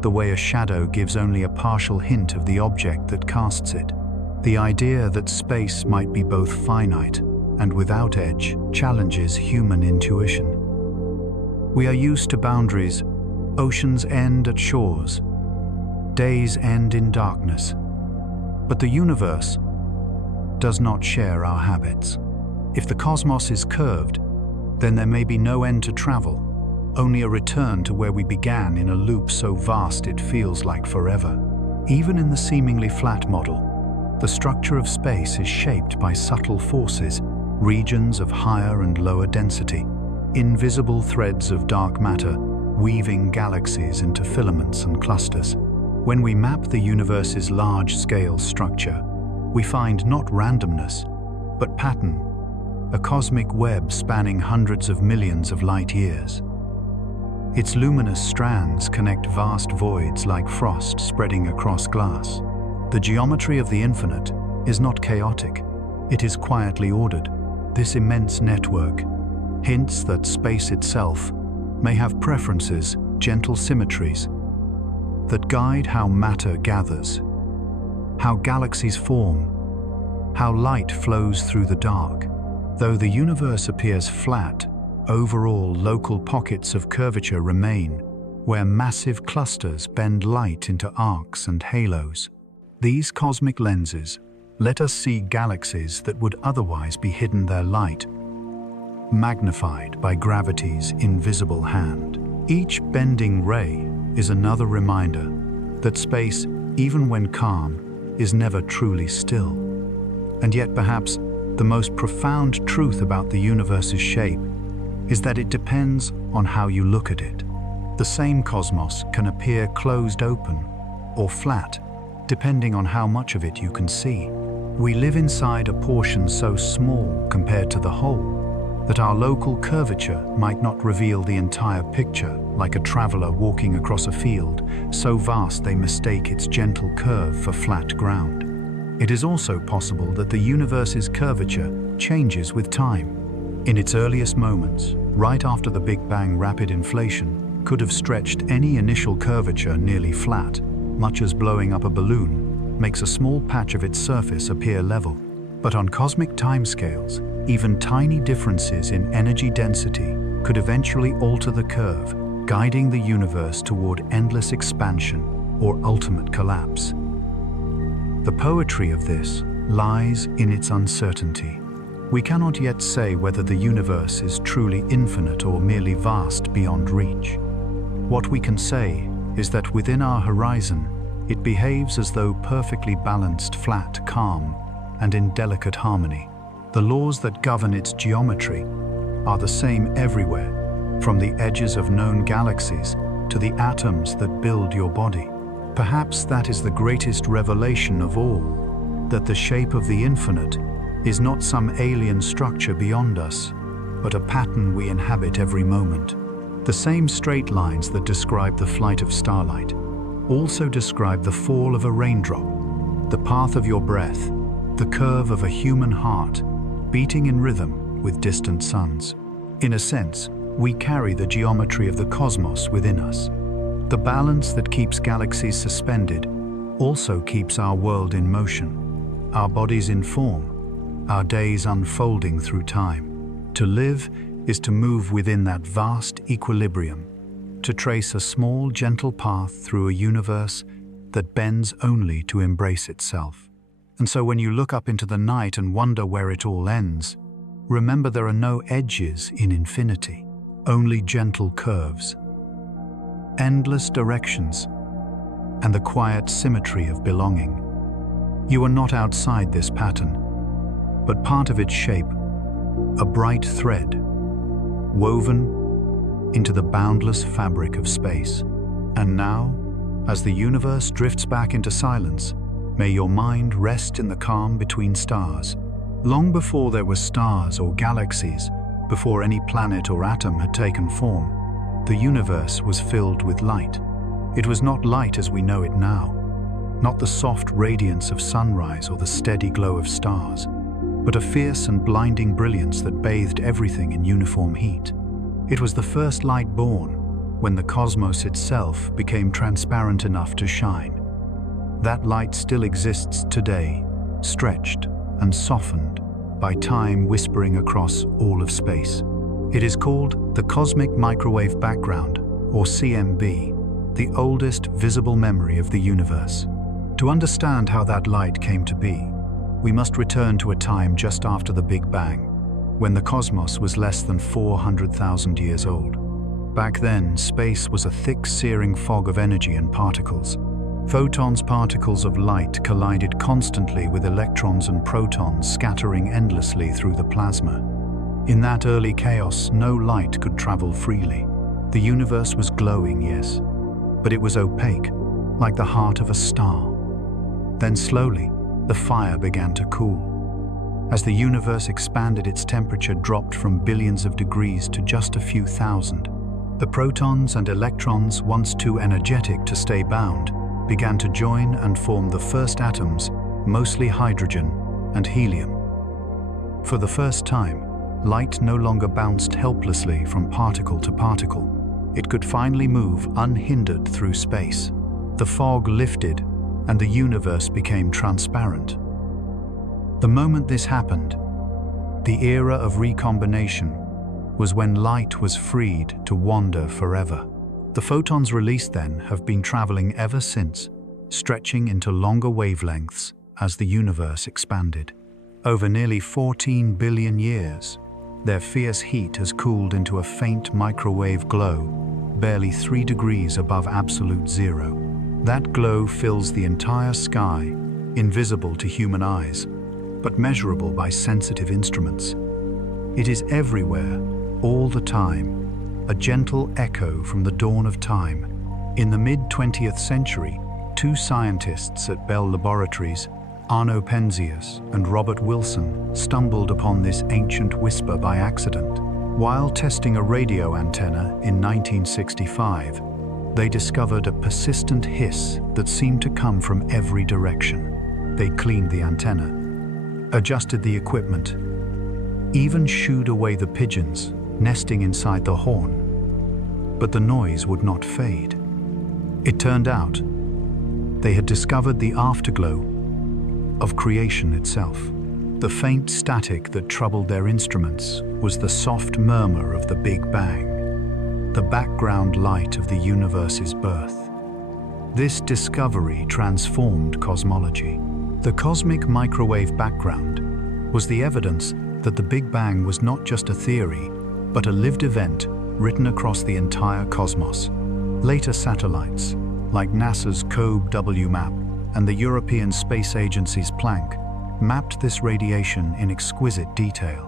the way a shadow gives only a partial hint of the object that casts it. The idea that space might be both finite and without edge challenges human intuition. We are used to boundaries. Oceans end at shores. Days end in darkness. But the universe does not share our habits. If the cosmos is curved, then there may be no end to travel, only a return to where we began in a loop so vast it feels like forever. Even in the seemingly flat model, the structure of space is shaped by subtle forces, regions of higher and lower density, invisible threads of dark matter weaving galaxies into filaments and clusters. When we map the universe's large-scale structure, we find not randomness, but pattern, a cosmic web spanning hundreds of millions of light years. Its luminous strands connect vast voids like frost spreading across glass. The geometry of the infinite is not chaotic, it is quietly ordered. This immense network, hints that space itself may have preferences, gentle symmetries, that guide how matter gathers, how galaxies form, how light flows through the dark. Though the universe appears flat, overall local pockets of curvature remain, where massive clusters bend light into arcs and halos. These cosmic lenses let us see galaxies that would otherwise be hidden their light, magnified by gravity's invisible hand. Each bending ray is another reminder that space, even when calm, is never truly still. And yet perhaps the most profound truth about the universe's shape is that it depends on how you look at it. The same cosmos can appear closed open or flat, depending on how much of it you can see. We live inside a portion so small compared to the whole that our local curvature might not reveal the entire picture, like a traveler walking across a field, so vast they mistake its gentle curve for flat ground. It is also possible that the universe's curvature changes with time. In its earliest moments, right after the Big Bang, rapid inflation could have stretched any initial curvature nearly flat, much as blowing up a balloon makes a small patch of its surface appear level. But on cosmic timescales, even tiny differences in energy density could eventually alter the curve, guiding the universe toward endless expansion or ultimate collapse. The poetry of this lies in its uncertainty. We cannot yet say whether the universe is truly infinite or merely vast beyond reach. What we can say is that within our horizon, it behaves as though perfectly balanced, flat, calm, and in delicate harmony. The laws that govern its geometry are the same everywhere, from the edges of known galaxies to the atoms that build your body. Perhaps that is the greatest revelation of all, that the shape of the infinite is not some alien structure beyond us, but a pattern we inhabit every moment. The same straight lines that describe the flight of starlight also describe the fall of a raindrop, the path of your breath, the curve of a human heart, beating in rhythm with distant suns. In a sense, we carry the geometry of the cosmos within us. The balance that keeps galaxies suspended also keeps our world in motion, our bodies in form, our days unfolding through time. To live is to move within that vast equilibrium, to trace a small, gentle path through a universe that bends only to embrace itself. And so when you look up into the night and wonder where it all ends, remember there are no edges in infinity, only gentle curves, endless directions, and the quiet symmetry of belonging. You are not outside this pattern, but part of its shape, a bright thread, woven into the boundless fabric of space. And now, as the universe drifts back into silence, may your mind rest in the calm between stars. Long before there were stars or galaxies, before any planet or atom had taken form, the universe was filled with light. It was not light as we know it now, not the soft radiance of sunrise or the steady glow of stars, but a fierce and blinding brilliance that bathed everything in uniform heat. It was the first light born when the cosmos itself became transparent enough to shine. That light still exists today, stretched and softened by time whispering across all of space. It is called the cosmic microwave background, or CMB, the oldest visible memory of the universe. To understand how that light came to be, we must return to a time just after the Big Bang, when the cosmos was less than 400,000 years old. Back then, space was a thick, searing fog of energy and particles. Photons, particles of light, collided constantly with electrons and protons, scattering endlessly through the plasma. In that early chaos, no light could travel freely. The universe was glowing, yes, but it was opaque, like the heart of a star. Then slowly, the fire began to cool. As the universe expanded, its temperature dropped from billions of degrees to just a few thousand. The protons and electrons, once too energetic to stay bound, began to join and form the first atoms, mostly hydrogen and helium. For the first time, light no longer bounced helplessly from particle to particle. It could finally move unhindered through space. The fog lifted, and the universe became transparent. The moment this happened, the era of recombination, was when light was freed to wander forever. The photons released then have been traveling ever since, stretching into longer wavelengths as the universe expanded. Over nearly 14 billion years, their fierce heat has cooled into a faint microwave glow, barely 3 degrees above absolute zero. That glow fills the entire sky, invisible to human eyes, but measurable by sensitive instruments. It is everywhere, all the time, a gentle echo from the dawn of time. In the mid-20th century, 2 scientists at Bell Laboratories, Arno Penzias and Robert Wilson, stumbled upon this ancient whisper by accident. While testing a radio antenna in 1965, they discovered a persistent hiss that seemed to come from every direction. They cleaned the antenna, adjusted the equipment, even shooed away the pigeons nesting inside the horn. But the noise would not fade. It turned out they had discovered the afterglow of creation itself. The faint static that troubled their instruments was the soft murmur of the Big Bang, the background light of the universe's birth. This discovery transformed cosmology. The cosmic microwave background was the evidence that the Big Bang was not just a theory, but a lived event written across the entire cosmos. Later satellites, like NASA's COBE-W map and the European Space Agency's Planck, mapped this radiation in exquisite detail.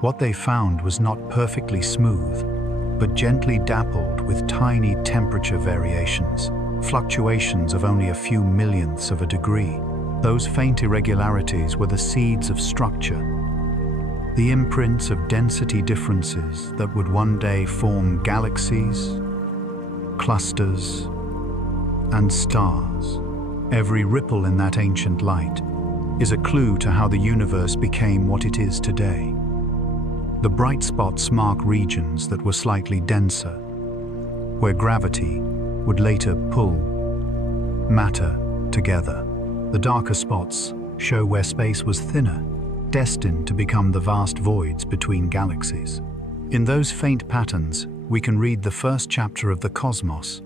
What they found was not perfectly smooth, but gently dappled with tiny temperature variations, fluctuations of only a few millionths of a degree. Those faint irregularities were the seeds of structure, the imprints of density differences that would one day form galaxies, clusters, and stars. Every ripple in that ancient light is a clue to how the universe became what it is today. The bright spots mark regions that were slightly denser, where gravity would later pull matter together. The darker spots show where space was thinner, destined to become the vast voids between galaxies. In those faint patterns, we can read the first chapter of the cosmos,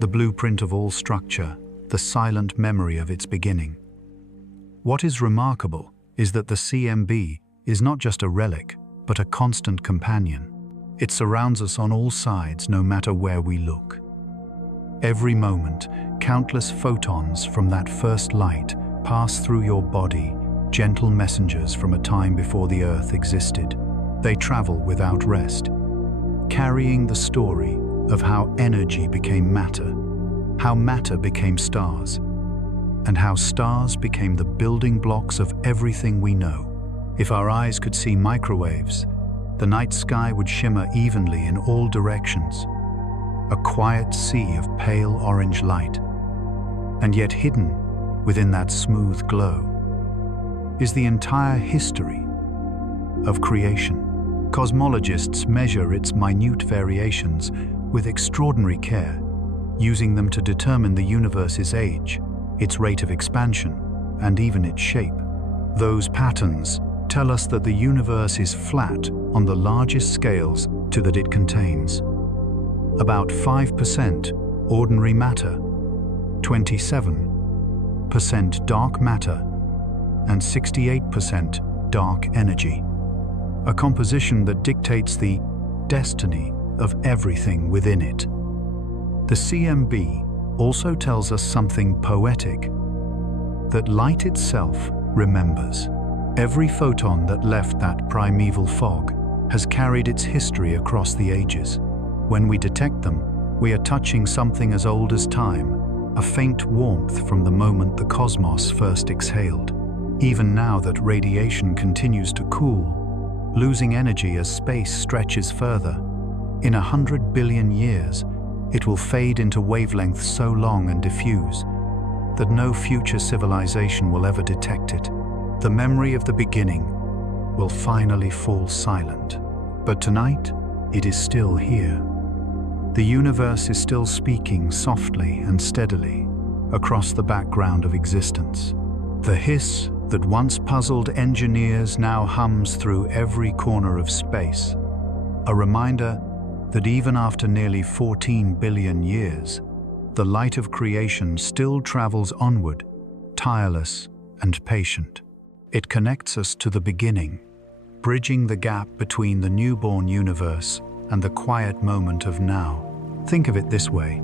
the blueprint of all structure, the silent memory of its beginning. What is remarkable is that the CMB is not just a relic, but a constant companion. It surrounds us on all sides, no matter where we look. Every moment, countless photons from that first light pass through your body, gentle messengers from a time before the Earth existed. They travel without rest, carrying the story of how energy became matter, how matter became stars, and how stars became the building blocks of everything we know. If our eyes could see microwaves, the night sky would shimmer evenly in all directions, a quiet sea of pale orange light. And yet hidden within that smooth glow is the entire history of creation. Cosmologists measure its minute variations with extraordinary care, using them to determine the universe's age, its rate of expansion, and even its shape. Those patterns tell us that the universe is flat on the largest scales to that it contains. About 5% ordinary matter, 27% dark matter, and 68% dark energy. A composition that dictates the destiny of everything within it. The CMB also tells us something poetic, that light itself remembers. Every photon that left that primeval fog has carried its history across the ages. When we detect them, we are touching something as old as time, a faint warmth from the moment the cosmos first exhaled. Even now that radiation continues to cool, losing energy as space stretches further, in 100 billion years, it will fade into wavelengths so long and diffuse that no future civilization will ever detect it. The memory of the beginning will finally fall silent. But tonight, it is still here. The universe is still speaking softly and steadily across the background of existence. The hiss that once puzzled engineers now hums through every corner of space, a reminder that even after nearly 14 billion years, the light of creation still travels onward, tireless and patient. It connects us to the beginning, bridging the gap between the newborn universe and the quiet moment of now. Think of it this way.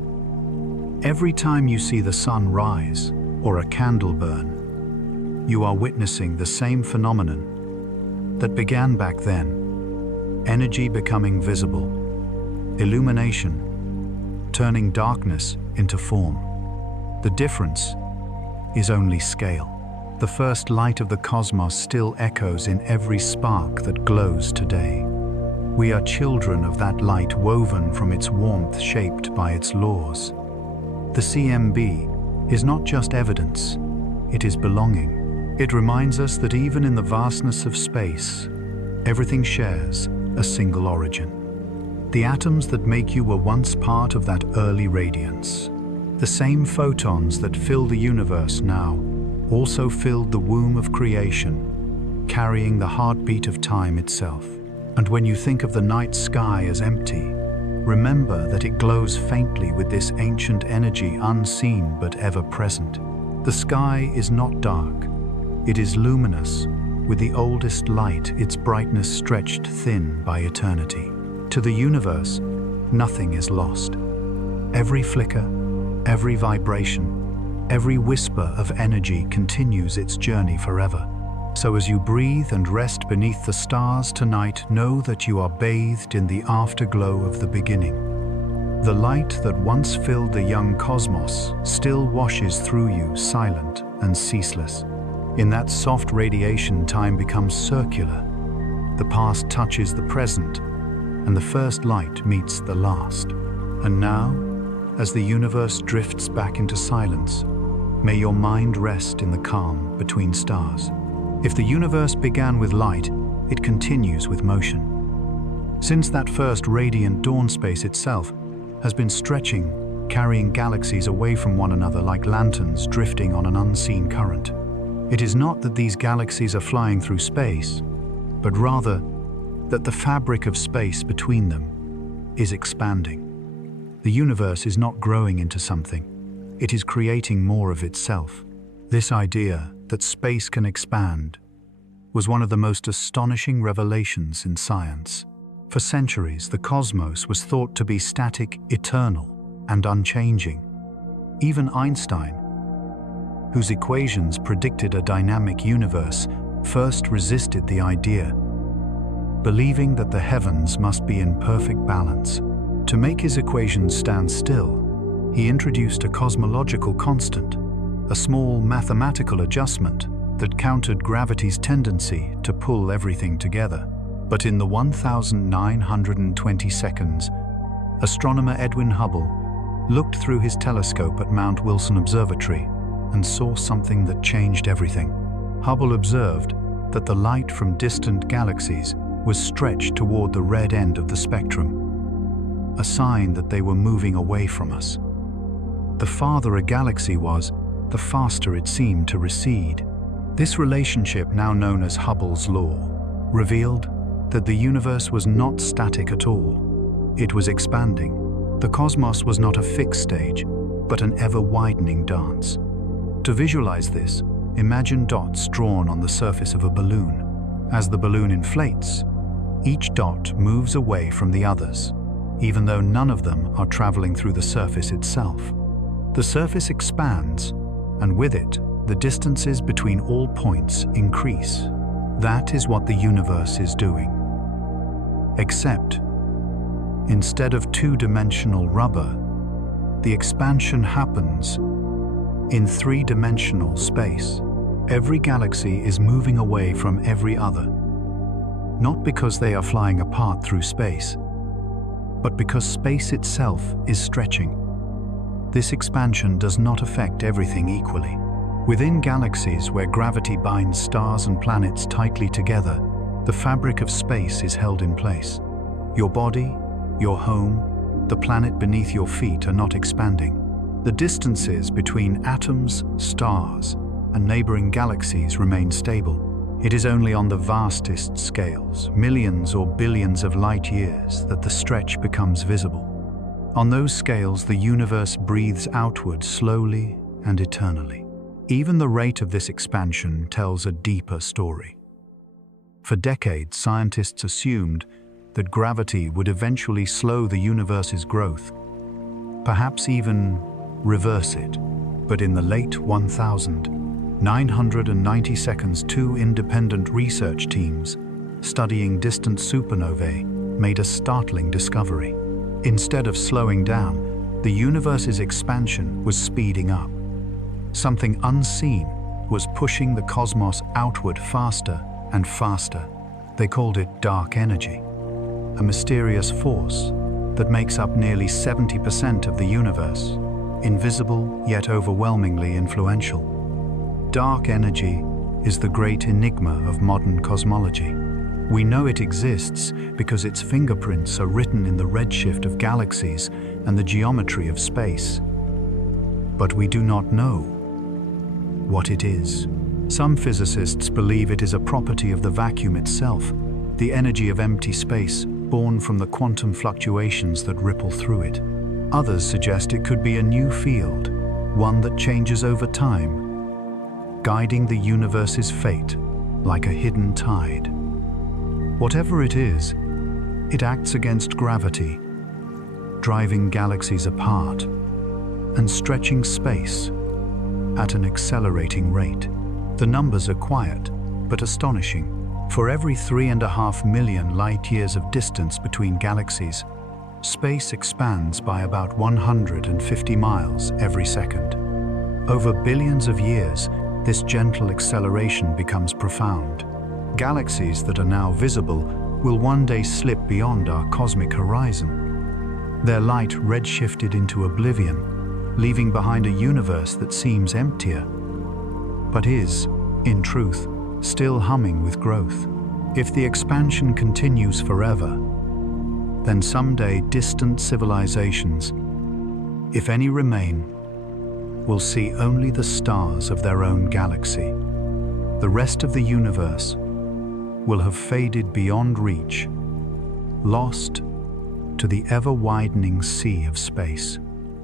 Every time you see the sun rise or a candle burn, you are witnessing the same phenomenon that began back then: energy becoming visible, illumination, turning darkness into form. The difference is only scale. The first light of the cosmos still echoes in every spark that glows today. We are children of that light, woven from its warmth, shaped by its laws. The CMB is not just evidence, it is belonging. It reminds us that even in the vastness of space, everything shares a single origin. The atoms that make you were once part of that early radiance. The same photons that fill the universe now also filled the womb of creation, carrying the heartbeat of time itself. And when you think of the night sky as empty, remember that it glows faintly with this ancient energy, unseen but ever present. The sky is not dark, it is luminous, with the oldest light, its brightness stretched thin by eternity. To the universe, nothing is lost. Every flicker, every vibration, every whisper of energy continues its journey forever. So as you breathe and rest beneath the stars tonight, know that you are bathed in the afterglow of the beginning. The light that once filled the young cosmos still washes through you, silent and ceaseless. In that soft radiation, time becomes circular. The past touches the present, and the first light meets the last. And now, as the universe drifts back into silence, may your mind rest in the calm between stars. If the universe began with light, it continues with motion. Since that first radiant dawn, space itself has been stretching, carrying galaxies away from one another like lanterns drifting on an unseen current. It is not that these galaxies are flying through space, but rather that the fabric of space between them is expanding. The universe is not growing into something, it is creating more of itself. This idea that space can expand was one of the most astonishing revelations in science. For centuries, the cosmos was thought to be static, eternal, and unchanging. Even Einstein, whose equations predicted a dynamic universe, first resisted the idea, believing that the heavens must be in perfect balance. To make his equations stand still, he introduced a cosmological constant, a small mathematical adjustment that countered gravity's tendency to pull everything together. But in the 1920 seconds, astronomer Edwin Hubble looked through his telescope at Mount Wilson Observatory and saw something that changed everything. Hubble observed that the light from distant galaxies was stretched toward the red end of the spectrum, a sign that they were moving away from us. The farther a galaxy was, the faster it seemed to recede. This relationship, now known as Hubble's law, revealed that the universe was not static at all. It was expanding. The cosmos was not a fixed stage, but an ever-widening dance. To visualize this, imagine dots drawn on the surface of a balloon. As the balloon inflates, each dot moves away from the others, even though none of them are traveling through the surface itself. The surface expands, and with it, the distances between all points increase. That is what the universe is doing. Except, instead of two-dimensional rubber, the expansion happens in three-dimensional space. Every galaxy is moving away from every other, not because they are flying apart through space, but because space itself is stretching. This expansion does not affect everything equally. Within galaxies where gravity binds stars and planets tightly together, The fabric of space is held in place. Your body, your home, the planet beneath your feet are not expanding. The distances between atoms, stars, and neighboring galaxies remain stable. It is only on the vastest scales, millions or billions of light years, that the stretch becomes visible. On those scales, the universe breathes outward slowly and eternally. Even the rate of this expansion tells a deeper story. For decades, scientists assumed that gravity would eventually slow the universe's growth, perhaps even reverse it. But in the late 1992, two independent research teams studying distant supernovae made a startling discovery. Instead of slowing down, the universe's expansion was speeding up. Something unseen was pushing the cosmos outward faster and faster. They called it dark energy, a mysterious force that makes up nearly 70% of the universe, invisible yet overwhelmingly influential. Dark energy is the great enigma of modern cosmology. We know it exists because its fingerprints are written in the redshift of galaxies and the geometry of space. But we do not know what it is. Some physicists believe it is a property of the vacuum itself, the energy of empty space born from the quantum fluctuations that ripple through it. Others suggest it could be a new field, one that changes over time, guiding the universe's fate like a hidden tide. Whatever it is, it acts against gravity, driving galaxies apart and stretching space at an accelerating rate. The numbers are quiet, but astonishing. For every 3.5 million light-years of distance between galaxies, space expands by about 150 miles every second. Over billions of years, this gentle acceleration becomes profound. Galaxies that are now visible will one day slip beyond our cosmic horizon, their light redshifted into oblivion, leaving behind a universe that seems emptier, but is, in truth, still humming with growth. If the expansion continues forever, then someday distant civilizations, if any remain, will see only the stars of their own galaxy. The rest of the universe will have faded beyond reach, lost to the ever-widening sea of space.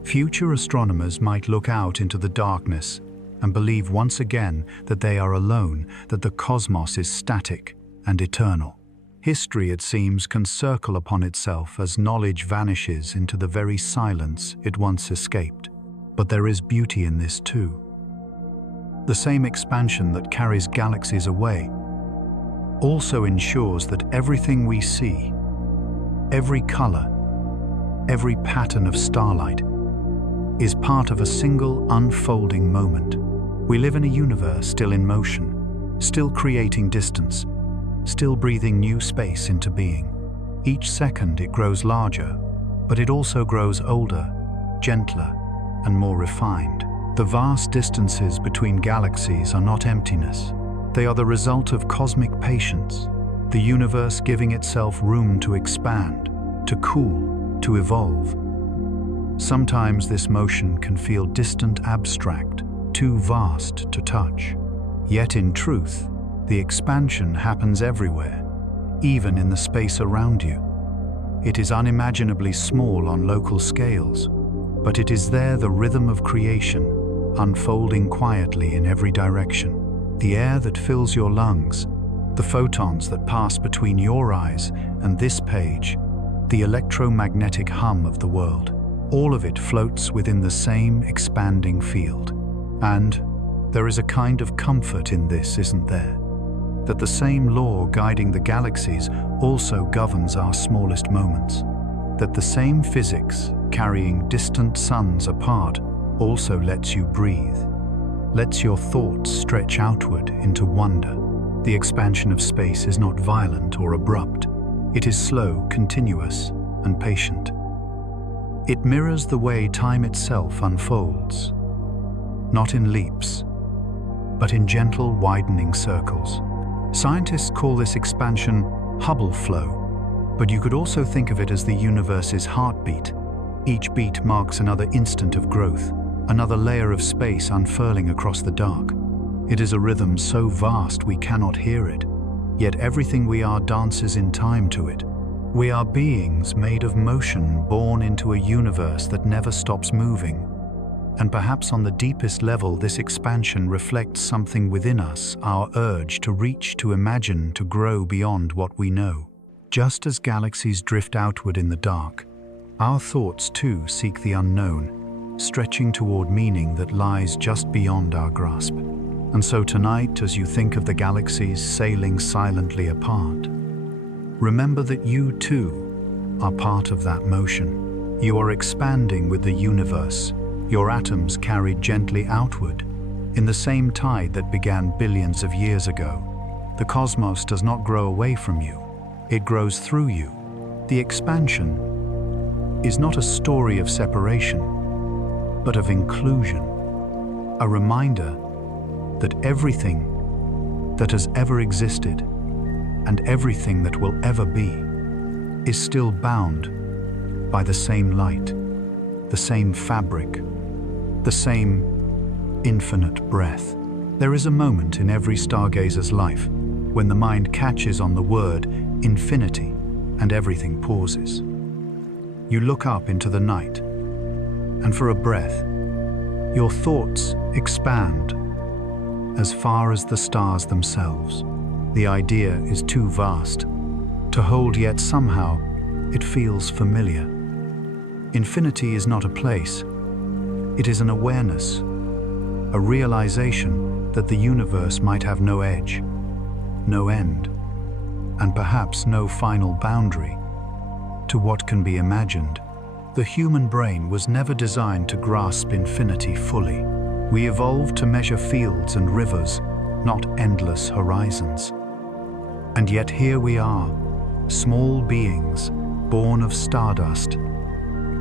Future astronomers might look out into the darkness and believe once again that they are alone, that the cosmos is static and eternal. History, it seems, can circle upon itself as knowledge vanishes into the very silence it once escaped. But there is beauty in this too. The same expansion that carries galaxies away also ensures that everything we see, every color, every pattern of starlight, is part of a single unfolding moment. We live in a universe still in motion, still creating distance, still breathing new space into being. Each second it grows larger, but it also grows older, gentler, and more refined. The vast distances between galaxies are not emptiness. They are the result of cosmic patience, the universe giving itself room to expand, to cool, to evolve. Sometimes this motion can feel distant, abstract, too vast to touch. Yet in truth, the expansion happens everywhere, even in the space around you. It is unimaginably small on local scales, but it is there the rhythm of creation, unfolding quietly in every direction. The air that fills your lungs, the photons that pass between your eyes and this page, the electromagnetic hum of the world, all of it floats within the same expanding field. And there is a kind of comfort in this, isn't there? That the same law guiding the galaxies also governs our smallest moments. That the same physics carrying distant suns apart also lets you breathe, lets your thoughts stretch outward into wonder. The expansion of space is not violent or abrupt. It is slow, continuous, and patient. It mirrors the way time itself unfolds, not in leaps, but in gentle, widening circles. Scientists call this expansion Hubble flow, but you could also think of it as the universe's heartbeat. Each beat marks another instant of growth, another layer of space unfurling across the dark. It is a rhythm so vast we cannot hear it, yet everything we are dances in time to it. We are beings made of motion, born into a universe that never stops moving. And perhaps on the deepest level, this expansion reflects something within us, our urge to reach, to imagine, to grow beyond what we know. Just as galaxies drift outward in the dark, our thoughts too seek the unknown, stretching toward meaning that lies just beyond our grasp. And so tonight, as you think of the galaxies sailing silently apart, remember that you too are part of that motion. You are expanding with the universe, your atoms carried gently outward, in the same tide that began billions of years ago. The cosmos does not grow away from you, it grows through you. The expansion is not a story of separation, but of inclusion, a reminder that everything that has ever existed and everything that will ever be is still bound by the same light, the same fabric, the same infinite breath. There is a moment in every stargazer's life when the mind catches on the word infinity and everything pauses. You look up into the night, and for a breath, your thoughts expand as far as the stars themselves. The idea is too vast to hold, yet somehow it feels familiar. Infinity is not a place. It is an awareness, a realization that the universe might have no edge, no end, and perhaps no final boundary to what can be imagined. The human brain was never designed to grasp infinity fully. We evolved to measure fields and rivers, not endless horizons. And yet here we are, small beings, born of stardust,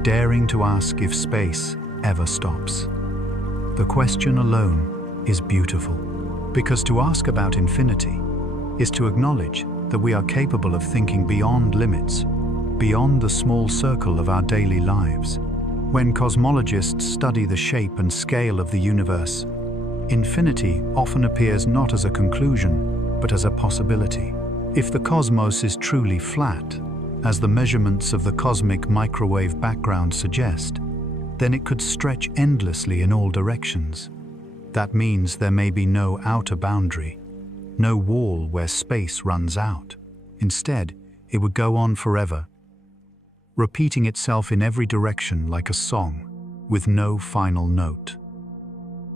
daring to ask if space ever stops. The question alone is beautiful, because to ask about infinity is to acknowledge that we are capable of thinking beyond limits, beyond the small circle of our daily lives. When cosmologists study the shape and scale of the universe, infinity often appears not as a conclusion, but as a possibility. If the cosmos is truly flat, as the measurements of the cosmic microwave background suggest, then it could stretch endlessly in all directions. That means there may be no outer boundary, no wall where space runs out. Instead, it would go on forever, repeating itself in every direction like a song, with no final note.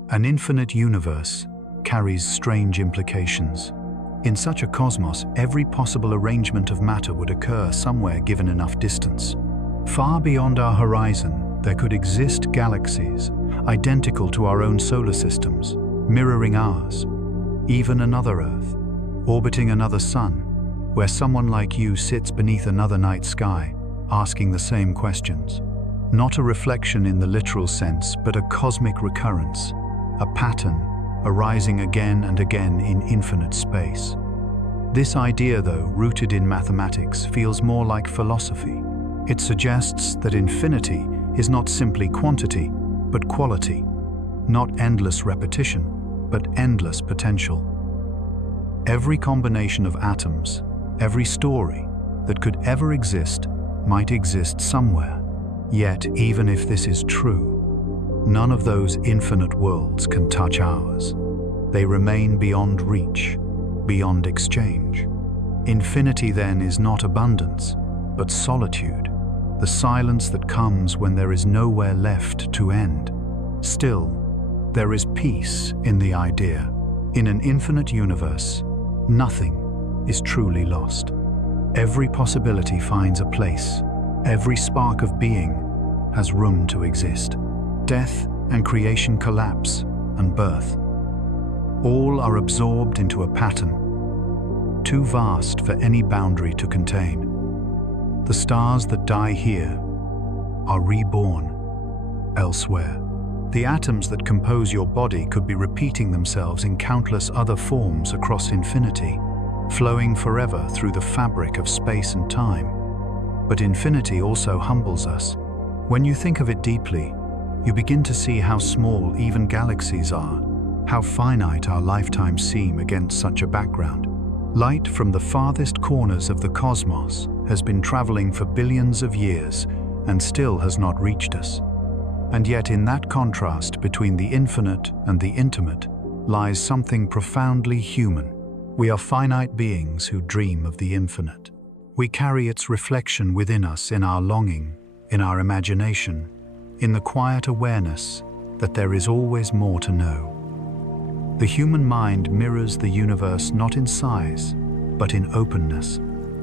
An infinite universe carries strange implications. In such a cosmos, every possible arrangement of matter would occur somewhere given enough distance. Far beyond our horizon, there could exist galaxies identical to our own solar systems, mirroring ours, even another Earth, orbiting another sun, where someone like you sits beneath another night sky, asking the same questions. Not a reflection in the literal sense, but a cosmic recurrence, a pattern arising again and again in infinite space. This idea, though rooted in mathematics, feels more like philosophy. It suggests that infinity is not simply quantity, but quality, not endless repetition, but endless potential. Every combination of atoms, every story that could ever exist, might exist somewhere. Yet, even if this is true, none of those infinite worlds can touch ours. They remain beyond reach, beyond exchange. Infinity, then, is not abundance, but solitude, the silence that comes when there is nowhere left to end. Still, there is peace in the idea. In an infinite universe, nothing is truly lost. Every possibility finds a place. Every spark of being has room to exist. Death and creation collapse and birth. All are absorbed into a pattern, too vast for any boundary to contain. The stars that die here are reborn elsewhere. The atoms that compose your body could be repeating themselves in countless other forms across infinity. flowing forever through the fabric of space and time. But infinity also humbles us. When you think of it deeply, you begin to see how small even galaxies are, how finite our lifetimes seem against such a background. Light from the farthest corners of the cosmos has been traveling for billions of years and still has not reached us. And yet in that contrast between the infinite and the intimate lies something profoundly human. We are finite beings who dream of the infinite. We carry its reflection within us in our longing, in our imagination, in the quiet awareness that there is always more to know. The human mind mirrors the universe not in size, but in openness.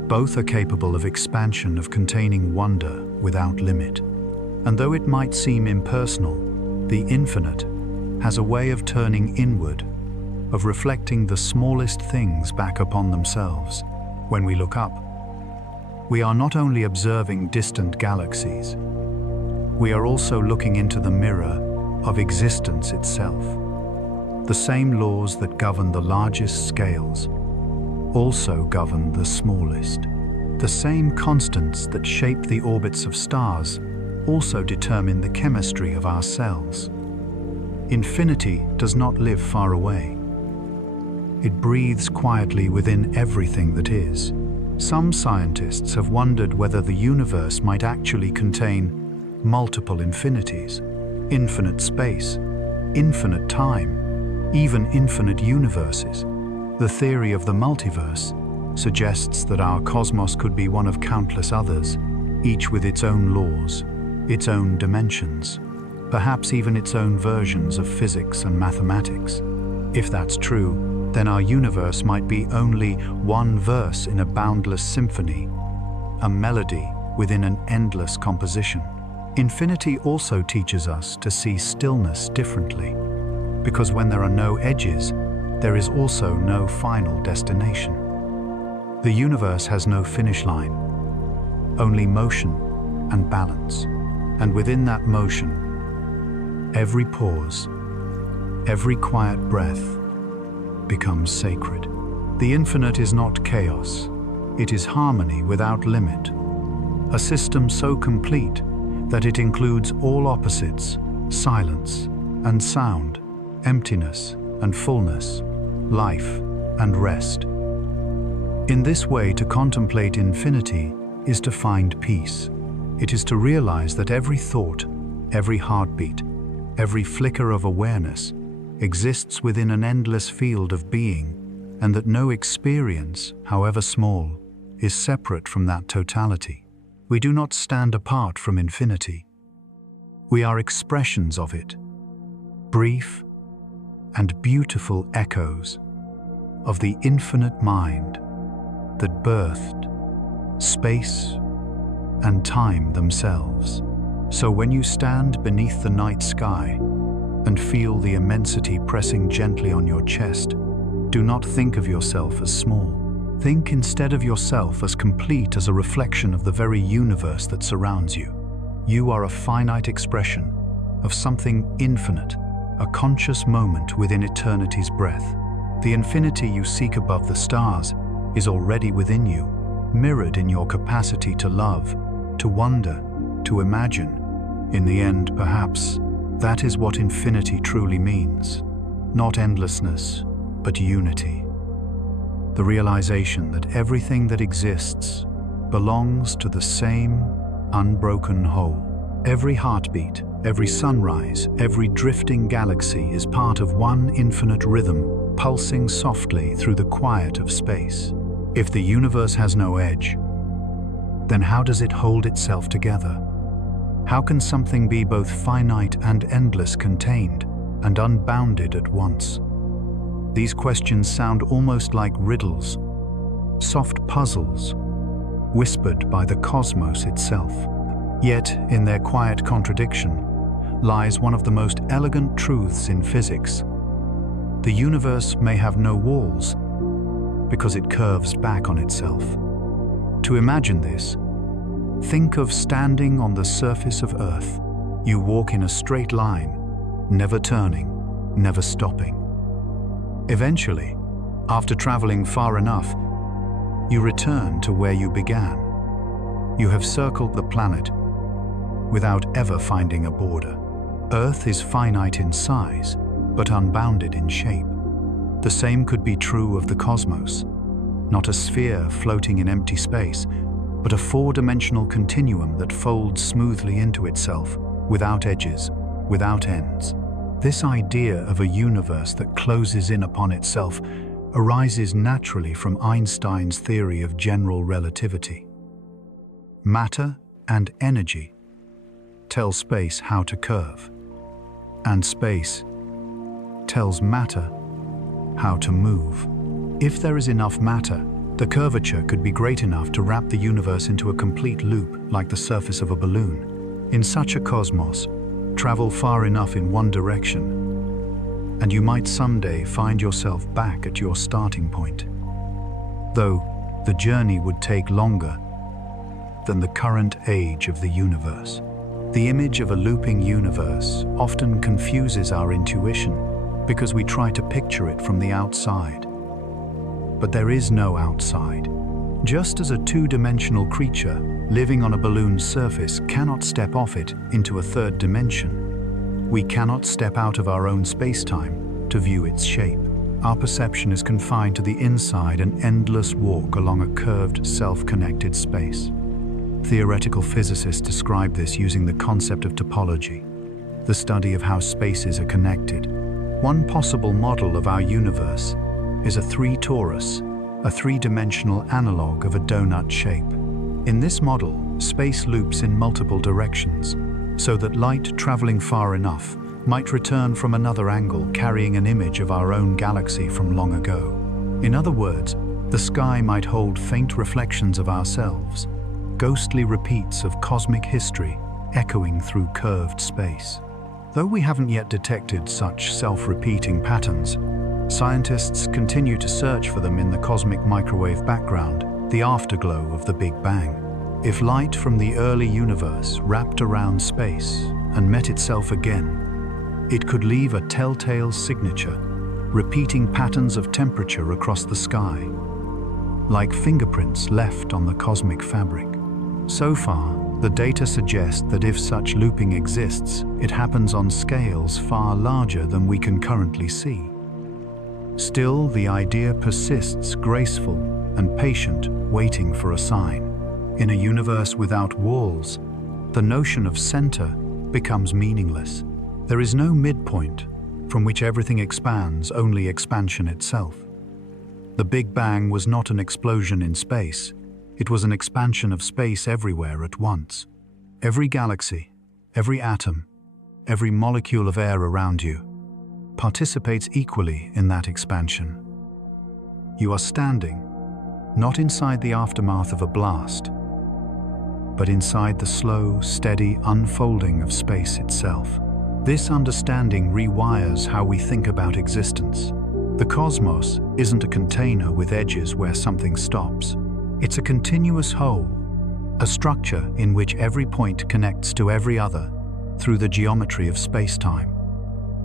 Both are capable of expansion, of containing wonder without limit. And though it might seem impersonal, the infinite has a way of turning inward, of reflecting the smallest things back upon themselves. When we look up, we are not only observing distant galaxies, we are also looking into the mirror of existence itself. The same laws that govern the largest scales also govern the smallest. The same constants that shape the orbits of stars also determine the chemistry of our cells. Infinity does not live far away. It breathes quietly within everything that is. Some scientists have wondered whether the universe might actually contain multiple infinities, infinite space, infinite time, even infinite universes. The theory of the multiverse suggests that our cosmos could be one of countless others, each with its own laws, its own dimensions, perhaps even its own versions of physics and mathematics. If that's true, then our universe might be only one verse in a boundless symphony, a melody within an endless composition. Infinity also teaches us to see stillness differently, because when there are no edges, there is also no final destination. The universe has no finish line, only motion and balance. And within that motion, every pause, every quiet breath becomes sacred. The infinite is not chaos, it is harmony without limit, a system so complete that it includes all opposites, silence and sound, emptiness and fullness, life and rest. In this way, to contemplate infinity is to find peace. It is to realize that every thought, every heartbeat, every flicker of awareness exists within an endless field of being, and that no experience, however small, is separate from that totality. We do not stand apart from infinity. We are expressions of it, brief and beautiful echoes of the infinite mind that birthed space and time themselves. So when you stand beneath the night sky and feel the immensity pressing gently on your chest, do not think of yourself as small. Think instead of yourself as complete as a reflection of the very universe that surrounds you. You are a finite expression of something infinite, a conscious moment within eternity's breath. The infinity you seek above the stars is already within you, mirrored in your capacity to love, to wonder, to imagine. In the end, perhaps, that is what infinity truly means. Not endlessness, but unity. The realization that everything that exists belongs to the same unbroken whole. Every heartbeat, every sunrise, every drifting galaxy is part of one infinite rhythm, pulsing softly through the quiet of space. If the universe has no edge, then how does it hold itself together? How can something be both finite and endless, contained and unbounded at once? These questions sound almost like riddles, soft puzzles, whispered by the cosmos itself. Yet, in their quiet contradiction, lies one of the most elegant truths in physics. The universe may have no walls, because it curves back on itself. To imagine this, think of standing on the surface of Earth. You walk in a straight line, never turning, never stopping. Eventually, after traveling far enough, you return to where you began. You have circled the planet without ever finding a border. Earth is finite in size, but unbounded in shape. The same could be true of the cosmos, not a sphere floating in empty space, but a four-dimensional continuum that folds smoothly into itself, without edges, without ends. This idea of a universe that closes in upon itself arises naturally from Einstein's theory of general relativity. Matter and energy tell space how to curve, and space tells matter how to move. If there is enough matter, the curvature could be great enough to wrap the universe into a complete loop like the surface of a balloon. In such a cosmos, travel far enough in one direction, and you might someday find yourself back at your starting point. Though the journey would take longer than the current age of the universe. The image of a looping universe often confuses our intuition because we try to picture it from the outside. But there is no outside. Just as a two-dimensional creature living on a balloon's surface cannot step off it into a third dimension, we cannot step out of our own space-time to view its shape. Our perception is confined to the inside, an endless walk along a curved, self-connected space. Theoretical physicists describe this using the concept of topology, the study of how spaces are connected. One possible model of our universe is a three-torus, a three-dimensional analog of a donut shape. In this model, space loops in multiple directions, so that light traveling far enough might return from another angle carrying an image of our own galaxy from long ago. In other words, the sky might hold faint reflections of ourselves, ghostly repeats of cosmic history echoing through curved space. Though we haven't yet detected such self-repeating patterns, scientists continue to search for them in the cosmic microwave background, the afterglow of the Big Bang. If light from the early universe wrapped around space and met itself again, it could leave a telltale signature, repeating patterns of temperature across the sky, like fingerprints left on the cosmic fabric. So far, the data suggest that if such looping exists, it happens on scales far larger than we can currently see. Still, the idea persists, graceful and patient, waiting for a sign. In a universe without walls, the notion of center becomes meaningless. There is no midpoint from which everything expands, only expansion itself. The Big Bang was not an explosion in space. It was an expansion of space everywhere at once. Every galaxy, every atom, every molecule of air around you participates equally in that expansion. You are standing, not inside the aftermath of a blast, but inside the slow, steady unfolding of space itself. This understanding rewires how we think about existence. The cosmos isn't a container with edges where something stops. It's a continuous whole, a structure in which every point connects to every other through the geometry of space-time.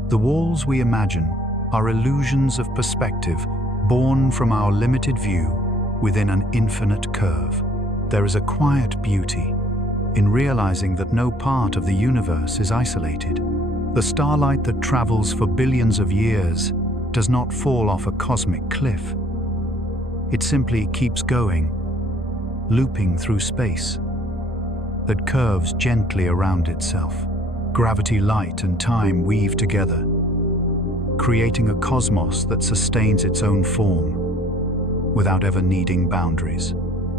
The walls we imagine are illusions of perspective born from our limited view within an infinite curve. There is a quiet beauty in realizing that no part of the universe is isolated. The starlight that travels for billions of years does not fall off a cosmic cliff. It simply keeps going, looping through space that curves gently around itself. Gravity, light, and time weave together, creating a cosmos that sustains its own form without ever needing boundaries.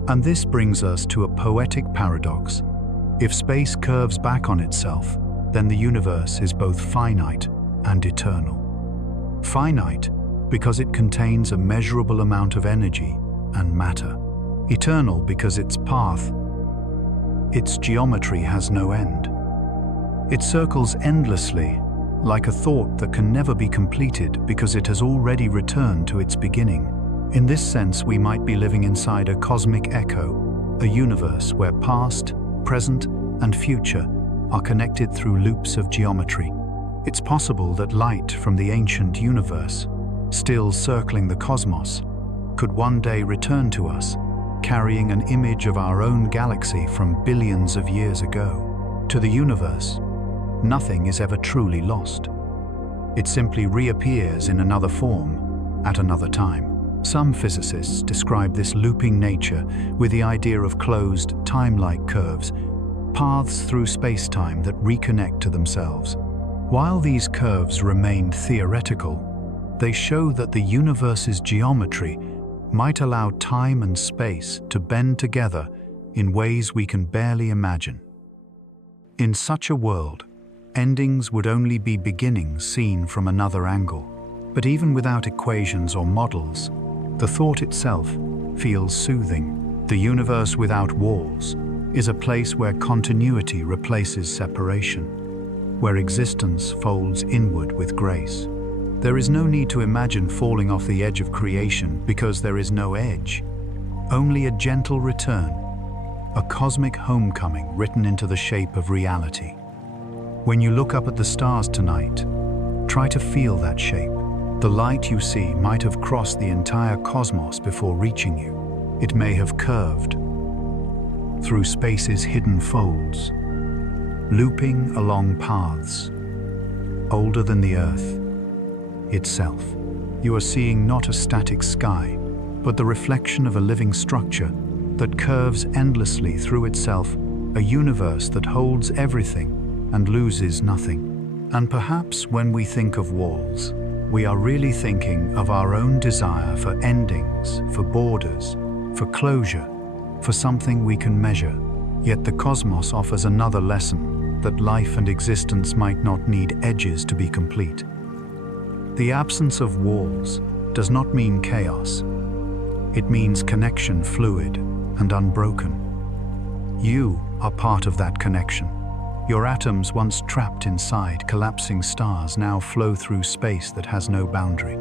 And this brings us to a poetic paradox. If space curves back on itself, then the universe is both finite and eternal. Finite because it contains a measurable amount of energy and matter. Eternal because its path, its geometry has no end. It circles endlessly, like a thought that can never be completed because it has already returned to its beginning. In this sense, we might be living inside a cosmic echo, a universe where past, present, and future are connected through loops of geometry. It's possible that light from the ancient universe, still circling the cosmos, could one day return to us carrying an image of our own galaxy from billions of years ago. To the universe, nothing is ever truly lost. It simply reappears in another form at another time. Some physicists describe this looping nature with the idea of closed, time-like curves, paths through space-time that reconnect to themselves. While these curves remain theoretical, they show that the universe's geometry might allow time and space to bend together in ways we can barely imagine. In such a world, endings would only be beginnings seen from another angle. But even without equations or models, the thought itself feels soothing. The universe without walls is a place where continuity replaces separation, where existence folds inward with grace. There is no need to imagine falling off the edge of creation because there is no edge, only a gentle return, a cosmic homecoming written into the shape of reality. When you look up at the stars tonight, try to feel that shape. The light you see might have crossed the entire cosmos before reaching you. It may have curved through space's hidden folds, looping along paths older than the Earth itself. You are seeing not a static sky, but the reflection of a living structure that curves endlessly through itself, a universe that holds everything and loses nothing. And perhaps when we think of walls, we are really thinking of our own desire for endings, for borders, for closure, for something we can measure. Yet the cosmos offers another lesson, that life and existence might not need edges to be complete. The absence of walls does not mean chaos. It means connection fluid and unbroken. You are part of that connection. Your atoms, once trapped inside collapsing stars, now flow through space that has no boundary.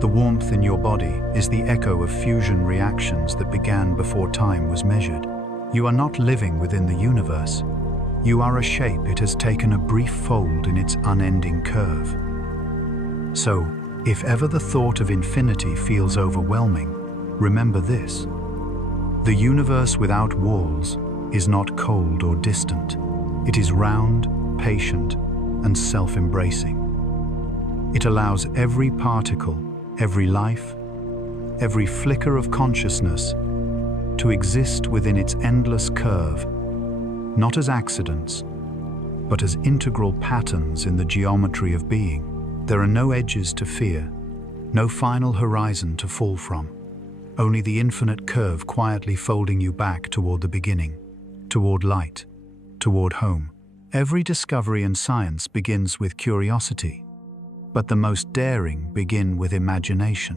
The warmth in your body is the echo of fusion reactions that began before time was measured. You are not living within the universe. You are a shape it has taken a brief fold in its unending curve. So, if ever the thought of infinity feels overwhelming, remember this. The universe without walls is not cold or distant. It is round, patient, and self-embracing. It allows every particle, every life, every flicker of consciousness to exist within its endless curve, not as accidents, but as integral patterns in the geometry of being. There are no edges to fear, no final horizon to fall from, only the infinite curve quietly folding you back toward the beginning, toward light, toward home. Every discovery in science begins with curiosity, but the most daring begin with imagination.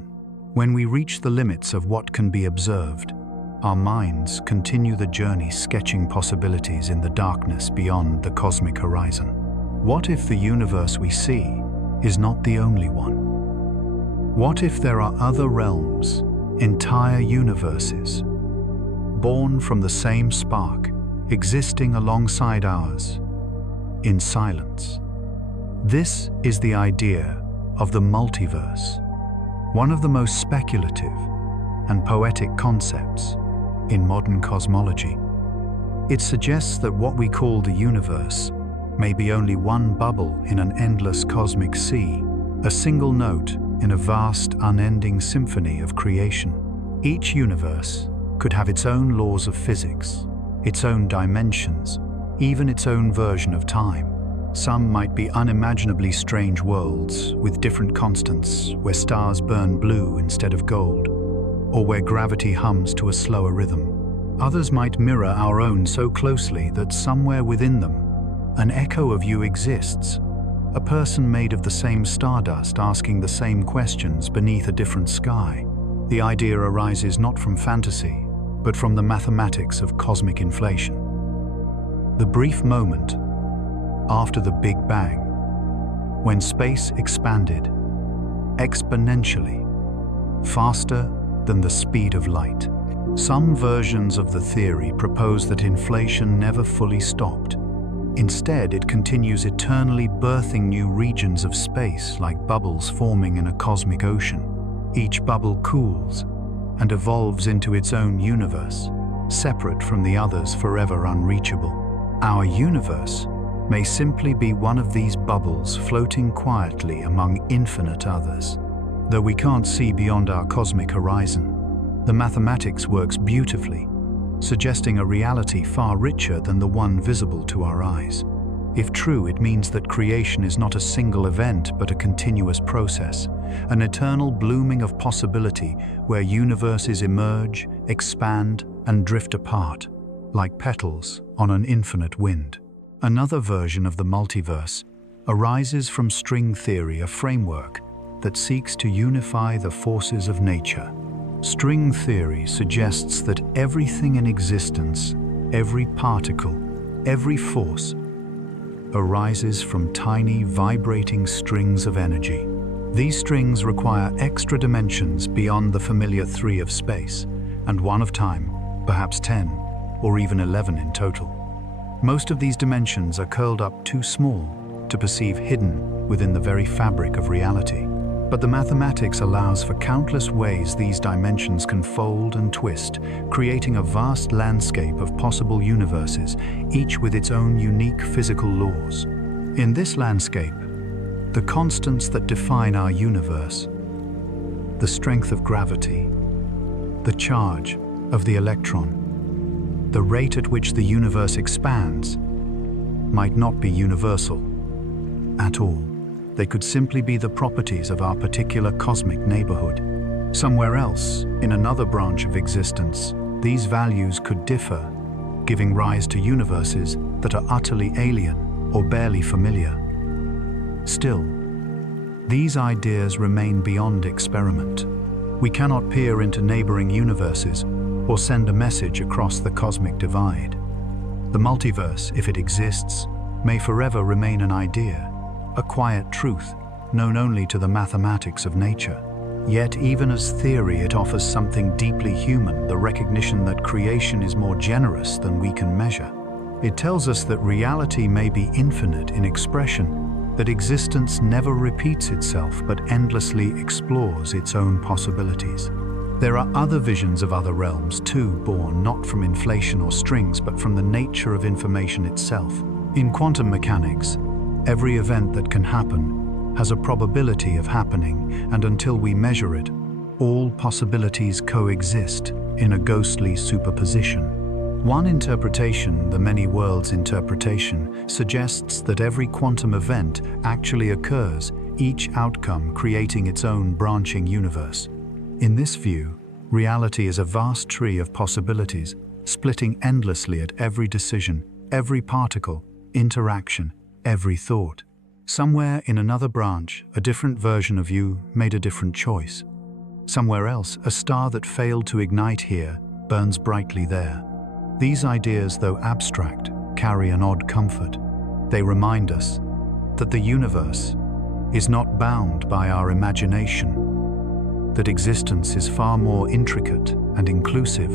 When we reach the limits of what can be observed, our minds continue the journey, sketching possibilities in the darkness beyond the cosmic horizon. What if the universe we see is not the only one? What if there are other realms, entire universes, born from the same spark, existing alongside ours, in silence? This is the idea of the multiverse, one of the most speculative and poetic concepts in modern cosmology. It suggests that what we call the universe may be only one bubble in an endless cosmic sea, a single note in a vast, unending symphony of creation. Each universe could have its own laws of physics, its own dimensions, even its own version of time. Some might be unimaginably strange worlds with different constants, where stars burn blue instead of gold, or where gravity hums to a slower rhythm. Others might mirror our own so closely that somewhere within them, an echo of you exists, a person made of the same stardust asking the same questions beneath a different sky. The idea arises not from fantasy, but from the mathematics of cosmic inflation. The brief moment after the Big Bang, when space expanded exponentially, faster than the speed of light. Some versions of the theory propose that inflation never fully stopped. Instead, it continues eternally, birthing new regions of space like bubbles forming in a cosmic ocean. Each bubble cools and evolves into its own universe, separate from the others, forever unreachable. Our universe may simply be one of these bubbles floating quietly among infinite others. Though we can't see beyond our cosmic horizon, the mathematics works beautifully, suggesting a reality far richer than the one visible to our eyes. If true, it means that creation is not a single event but a continuous process, an eternal blooming of possibility where universes emerge, expand, and drift apart, like petals on an infinite wind. Another version of the multiverse arises from string theory, a framework that seeks to unify the forces of nature. String theory suggests that everything in existence, every particle, every force, arises from tiny vibrating strings of energy. These strings require extra dimensions beyond the familiar 3 of space, and 1 of time, perhaps 10, or even 11 in total. Most of these dimensions are curled up too small to perceive hidden within the very fabric of reality. But the mathematics allows for countless ways these dimensions can fold and twist, creating a vast landscape of possible universes, each with its own unique physical laws. In this landscape, the constants that define our universe, the strength of gravity, the charge of the electron, the rate at which the universe expands, might not be universal at all. They could simply be the properties of our particular cosmic neighborhood. Somewhere else, in another branch of existence, these values could differ, giving rise to universes that are utterly alien or barely familiar. Still, these ideas remain beyond experiment. We cannot peer into neighboring universes or send a message across the cosmic divide. The multiverse, if it exists, may forever remain an idea, a quiet truth known only to the mathematics of nature. Yet even as theory, it offers something deeply human, the recognition that creation is more generous than we can measure. It tells us that reality may be infinite in expression, that existence never repeats itself but endlessly explores its own possibilities. There are other visions of other realms too, born not from inflation or strings but from the nature of information itself. In quantum mechanics, every event that can happen has a probability of happening, and until we measure it, all possibilities coexist in a ghostly superposition. One interpretation, the many worlds interpretation, suggests that every quantum event actually occurs, each outcome creating its own branching universe. In this view, reality is a vast tree of possibilities, splitting endlessly at every decision, every particle, interaction, every thought. Somewhere in another branch, a different version of you made a different choice. Somewhere else, a star that failed to ignite here burns brightly there. These ideas, though abstract, carry an odd comfort. They remind us that the universe is not bound by our imagination, that existence is far more intricate and inclusive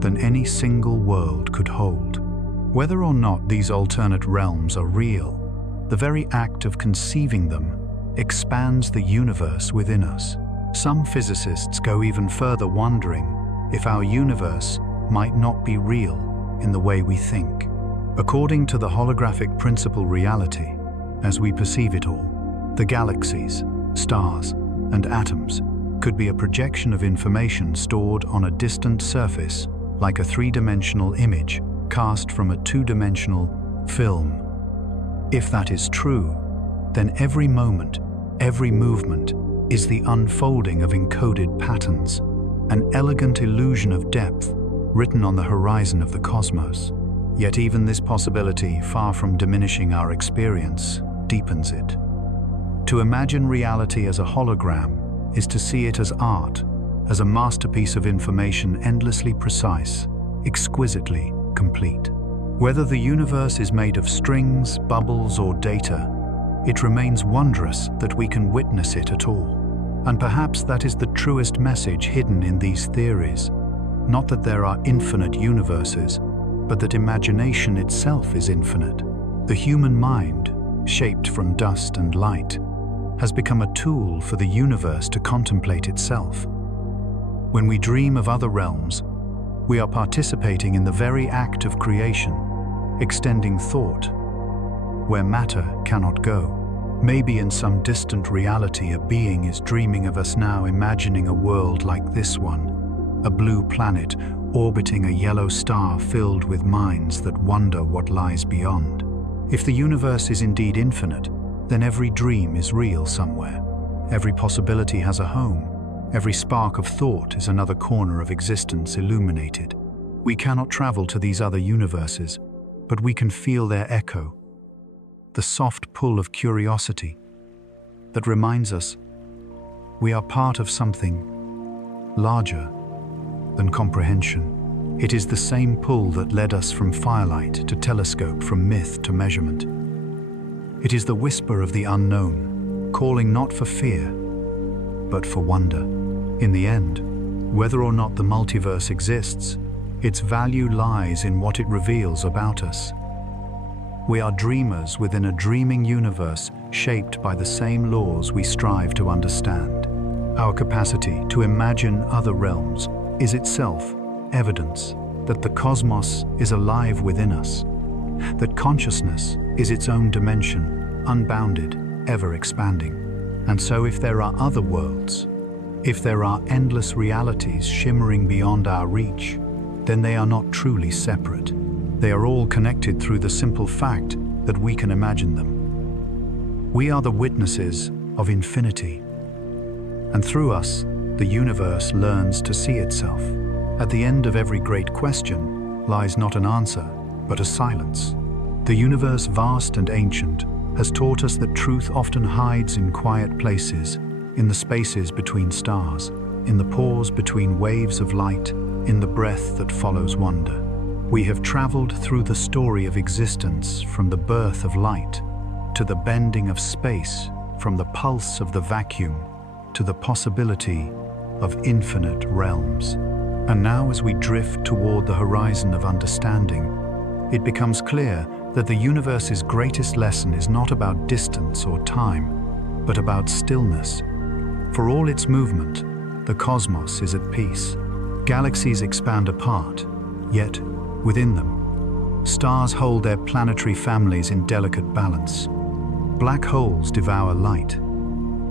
than any single world could hold. Whether or not these alternate realms are real, the very act of conceiving them expands the universe within us. Some physicists go even further, wondering if our universe might not be real in the way we think. According to the holographic principle reality, as we perceive it all, the galaxies, stars, and atoms could be a projection of information stored on a distant surface, like a three-dimensional image cast from a two-dimensional film. If that is true, then every moment, every movement is the unfolding of encoded patterns, an elegant illusion of depth written on the horizon of the cosmos. Yet even this possibility, far from diminishing our experience, deepens it. To imagine reality as a hologram is to see it as art, as a masterpiece of information endlessly precise, exquisitely complete. Whether the universe is made of strings, bubbles, or data, it remains wondrous that we can witness it at all. And perhaps that is the truest message hidden in these theories. Not that there are infinite universes, but that imagination itself is infinite. The human mind, shaped from dust and light, has become a tool for the universe to contemplate itself. When we dream of other realms, we are participating in the very act of creation, extending thought where matter cannot go. Maybe in some distant reality, a being is dreaming of us now, imagining a world like this one, a blue planet orbiting a yellow star filled with minds that wonder what lies beyond. If the universe is indeed infinite, then every dream is real somewhere. Every possibility has a home. Every spark of thought is another corner of existence illuminated. We cannot travel to these other universes, but we can feel their echo, the soft pull of curiosity that reminds us we are part of something larger than comprehension. It is the same pull that led us from firelight to telescope, from myth to measurement. It is the whisper of the unknown, calling not for fear, but for wonder. In the end, whether or not the multiverse exists, its value lies in what it reveals about us. We are dreamers within a dreaming universe shaped by the same laws we strive to understand. Our capacity to imagine other realms is itself evidence that the cosmos is alive within us, that consciousness is its own dimension, unbounded, ever expanding. And so if there are other worlds, if there are endless realities shimmering beyond our reach, then they are not truly separate. They are all connected through the simple fact that we can imagine them. We are the witnesses of infinity, and through us, the universe learns to see itself. At the end of every great question lies not an answer, but a silence. The universe, vast and ancient, has taught us that truth often hides in quiet places, in the spaces between stars, in the pause between waves of light, in the breath that follows wonder. We have traveled through the story of existence, from the birth of light to the bending of space, from the pulse of the vacuum to the possibility of infinite realms. And now, as we drift toward the horizon of understanding, it becomes clear that the universe's greatest lesson is not about distance or time, but about stillness. For all its movement, the cosmos is at peace. Galaxies expand apart, yet within them, stars hold their planetary families in delicate balance. Black holes devour light,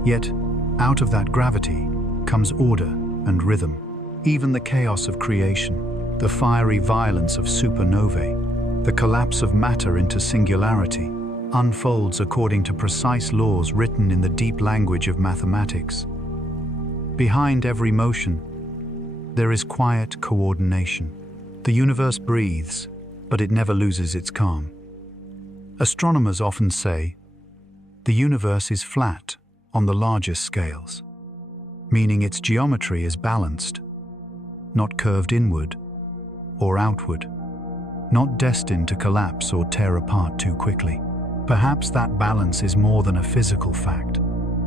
yet out of that gravity comes order and rhythm. Even the chaos of creation, the fiery violence of supernovae, the collapse of matter into singularity, unfolds according to precise laws written in the deep language of mathematics. Behind every motion, there is quiet coordination. The universe breathes, but it never loses its calm. Astronomers often say, the universe is flat on the largest scales, meaning its geometry is balanced, not curved inward or outward, not destined to collapse or tear apart too quickly. Perhaps that balance is more than a physical fact.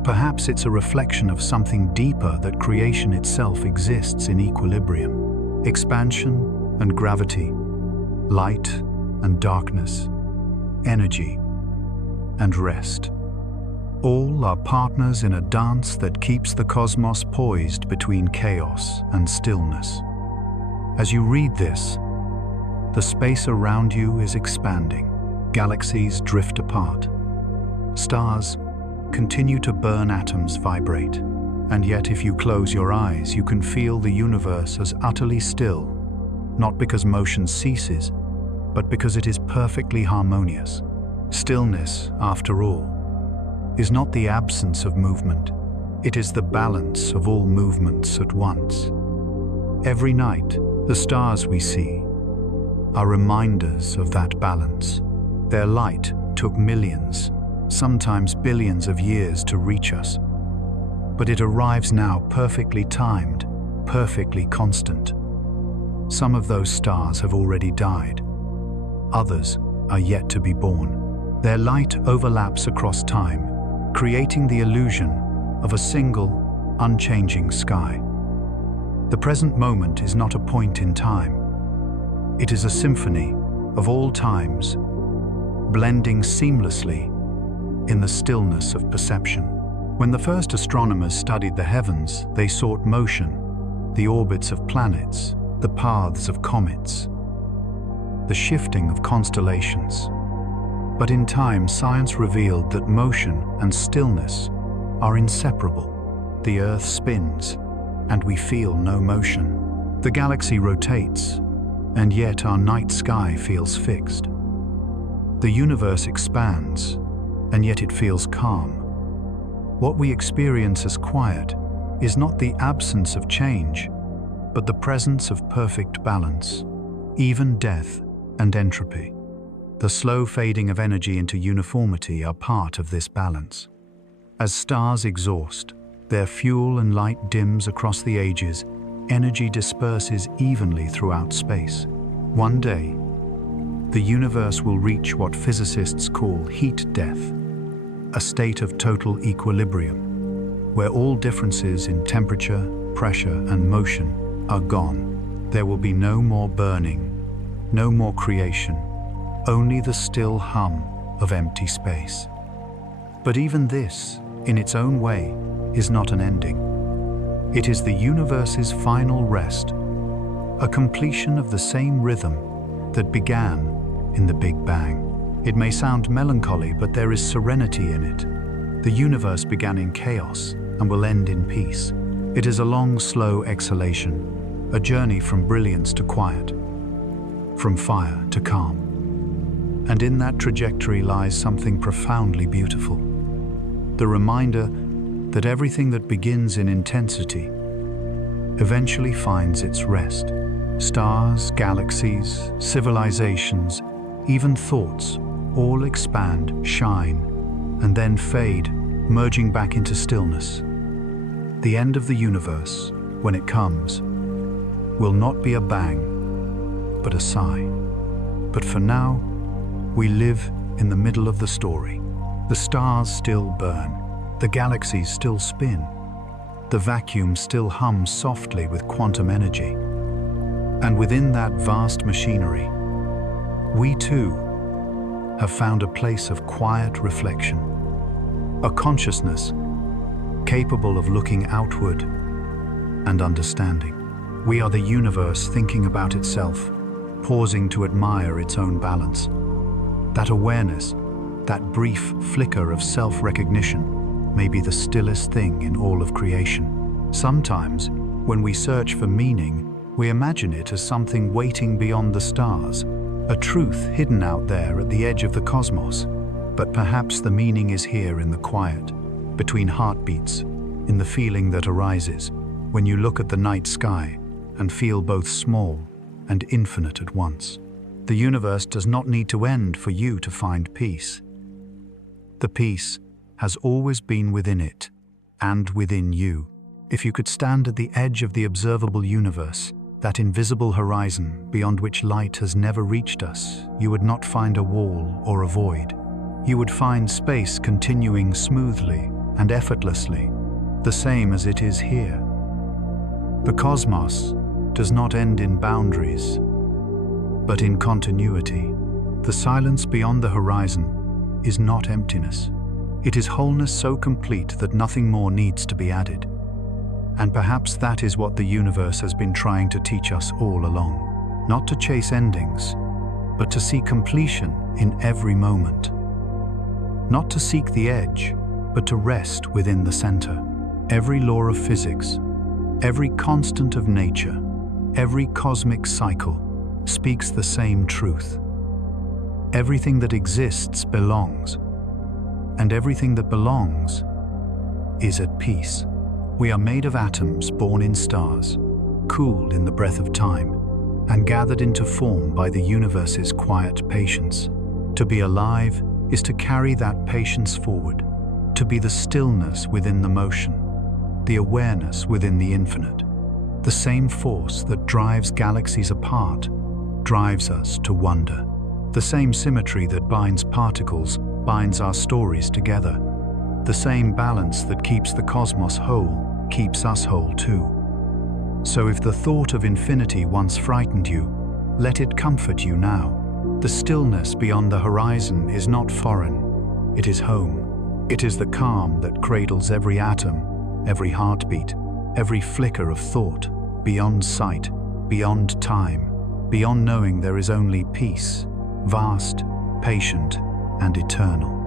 Perhaps it's a reflection of something deeper, that creation itself exists in equilibrium. Expansion and gravity, light and darkness, energy and rest. All are partners in a dance that keeps the cosmos poised between chaos and stillness. As you read this, the space around you is expanding. Galaxies drift apart. Stars continue to burn, atoms vibrate. And yet, if you close your eyes, you can feel the universe as utterly still, not because motion ceases, but because it is perfectly harmonious. Stillness, after all, is not the absence of movement. It is the balance of all movements at once. Every night, the stars we see are reminders of that balance. Their light took millions, sometimes billions of years to reach us. But it arrives now perfectly timed, perfectly constant. Some of those stars have already died. Others are yet to be born. Their light overlaps across time, creating the illusion of a single, unchanging sky. The present moment is not a point in time. It is a symphony of all times, blending seamlessly in the stillness of perception. When the first astronomers studied the heavens, they sought motion, the orbits of planets, the paths of comets, the shifting of constellations. But in time, science revealed that motion and stillness are inseparable. The Earth spins, and we feel no motion. The galaxy rotates, and yet our night sky feels fixed. The universe expands, and yet it feels calm. What we experience as quiet is not the absence of change, but the presence of perfect balance. Even death and entropy, the slow fading of energy into uniformity, are part of this balance. As stars exhaust, their fuel and light dims across the ages, energy disperses evenly throughout space. One day, the universe will reach what physicists call heat death, a state of total equilibrium, where all differences in temperature, pressure, and motion are gone. There will be no more burning, no more creation, only the still hum of empty space. But even this, in its own way, is not an ending. It is the universe's final rest, a completion of the same rhythm that began in the Big Bang. It may sound melancholy, but there is serenity in it. The universe began in chaos and will end in peace. It is a long, slow exhalation, a journey from brilliance to quiet, from fire to calm. And in that trajectory lies something profoundly beautiful. The reminder that everything that begins in intensity eventually finds its rest. Stars, galaxies, civilizations, even thoughts, all expand, shine, and then fade, merging back into stillness. The end of the universe, when it comes, will not be a bang, but a sigh. But for now, we live in the middle of the story. The stars still burn, the galaxies still spin, the vacuum still hums softly with quantum energy. And within that vast machinery, we too have found a place of quiet reflection, a consciousness capable of looking outward and understanding. We are the universe thinking about itself, pausing to admire its own balance. That awareness, that brief flicker of self-recognition, may be the stillest thing in all of creation. Sometimes, when we search for meaning, we imagine it as something waiting beyond the stars, a truth hidden out there at the edge of the cosmos. But perhaps the meaning is here in the quiet, between heartbeats, in the feeling that arises when you look at the night sky and feel both small and infinite at once. The universe does not need to end for you to find peace. The peace has always been within it and within you. If you could stand at the edge of the observable universe, that invisible horizon beyond which light has never reached us, you would not find a wall or a void. You would find space continuing smoothly and effortlessly, the same as it is here. The cosmos does not end in boundaries, but in continuity. The silence beyond the horizon is not emptiness. It is wholeness so complete that nothing more needs to be added. And perhaps that is what the universe has been trying to teach us all along. Not to chase endings, but to see completion in every moment. Not to seek the edge, but to rest within the center. Every law of physics, every constant of nature, every cosmic cycle speaks the same truth. Everything that exists belongs, and everything that belongs is at peace. We are made of atoms born in stars, cooled in the breath of time, and gathered into form by the universe's quiet patience. To be alive is to carry that patience forward, to be the stillness within the motion, the awareness within the infinite. The same force that drives galaxies apart drives us to wonder. The same symmetry that binds particles binds our stories together. The same balance that keeps the cosmos whole keeps us whole too. So if the thought of infinity once frightened you, let it comfort you now. The stillness beyond the horizon is not foreign, it is home. It is the calm that cradles every atom, every heartbeat, every flicker of thought. beyond sight, beyond time, beyond knowing there is only peace, vast, patient, and eternal.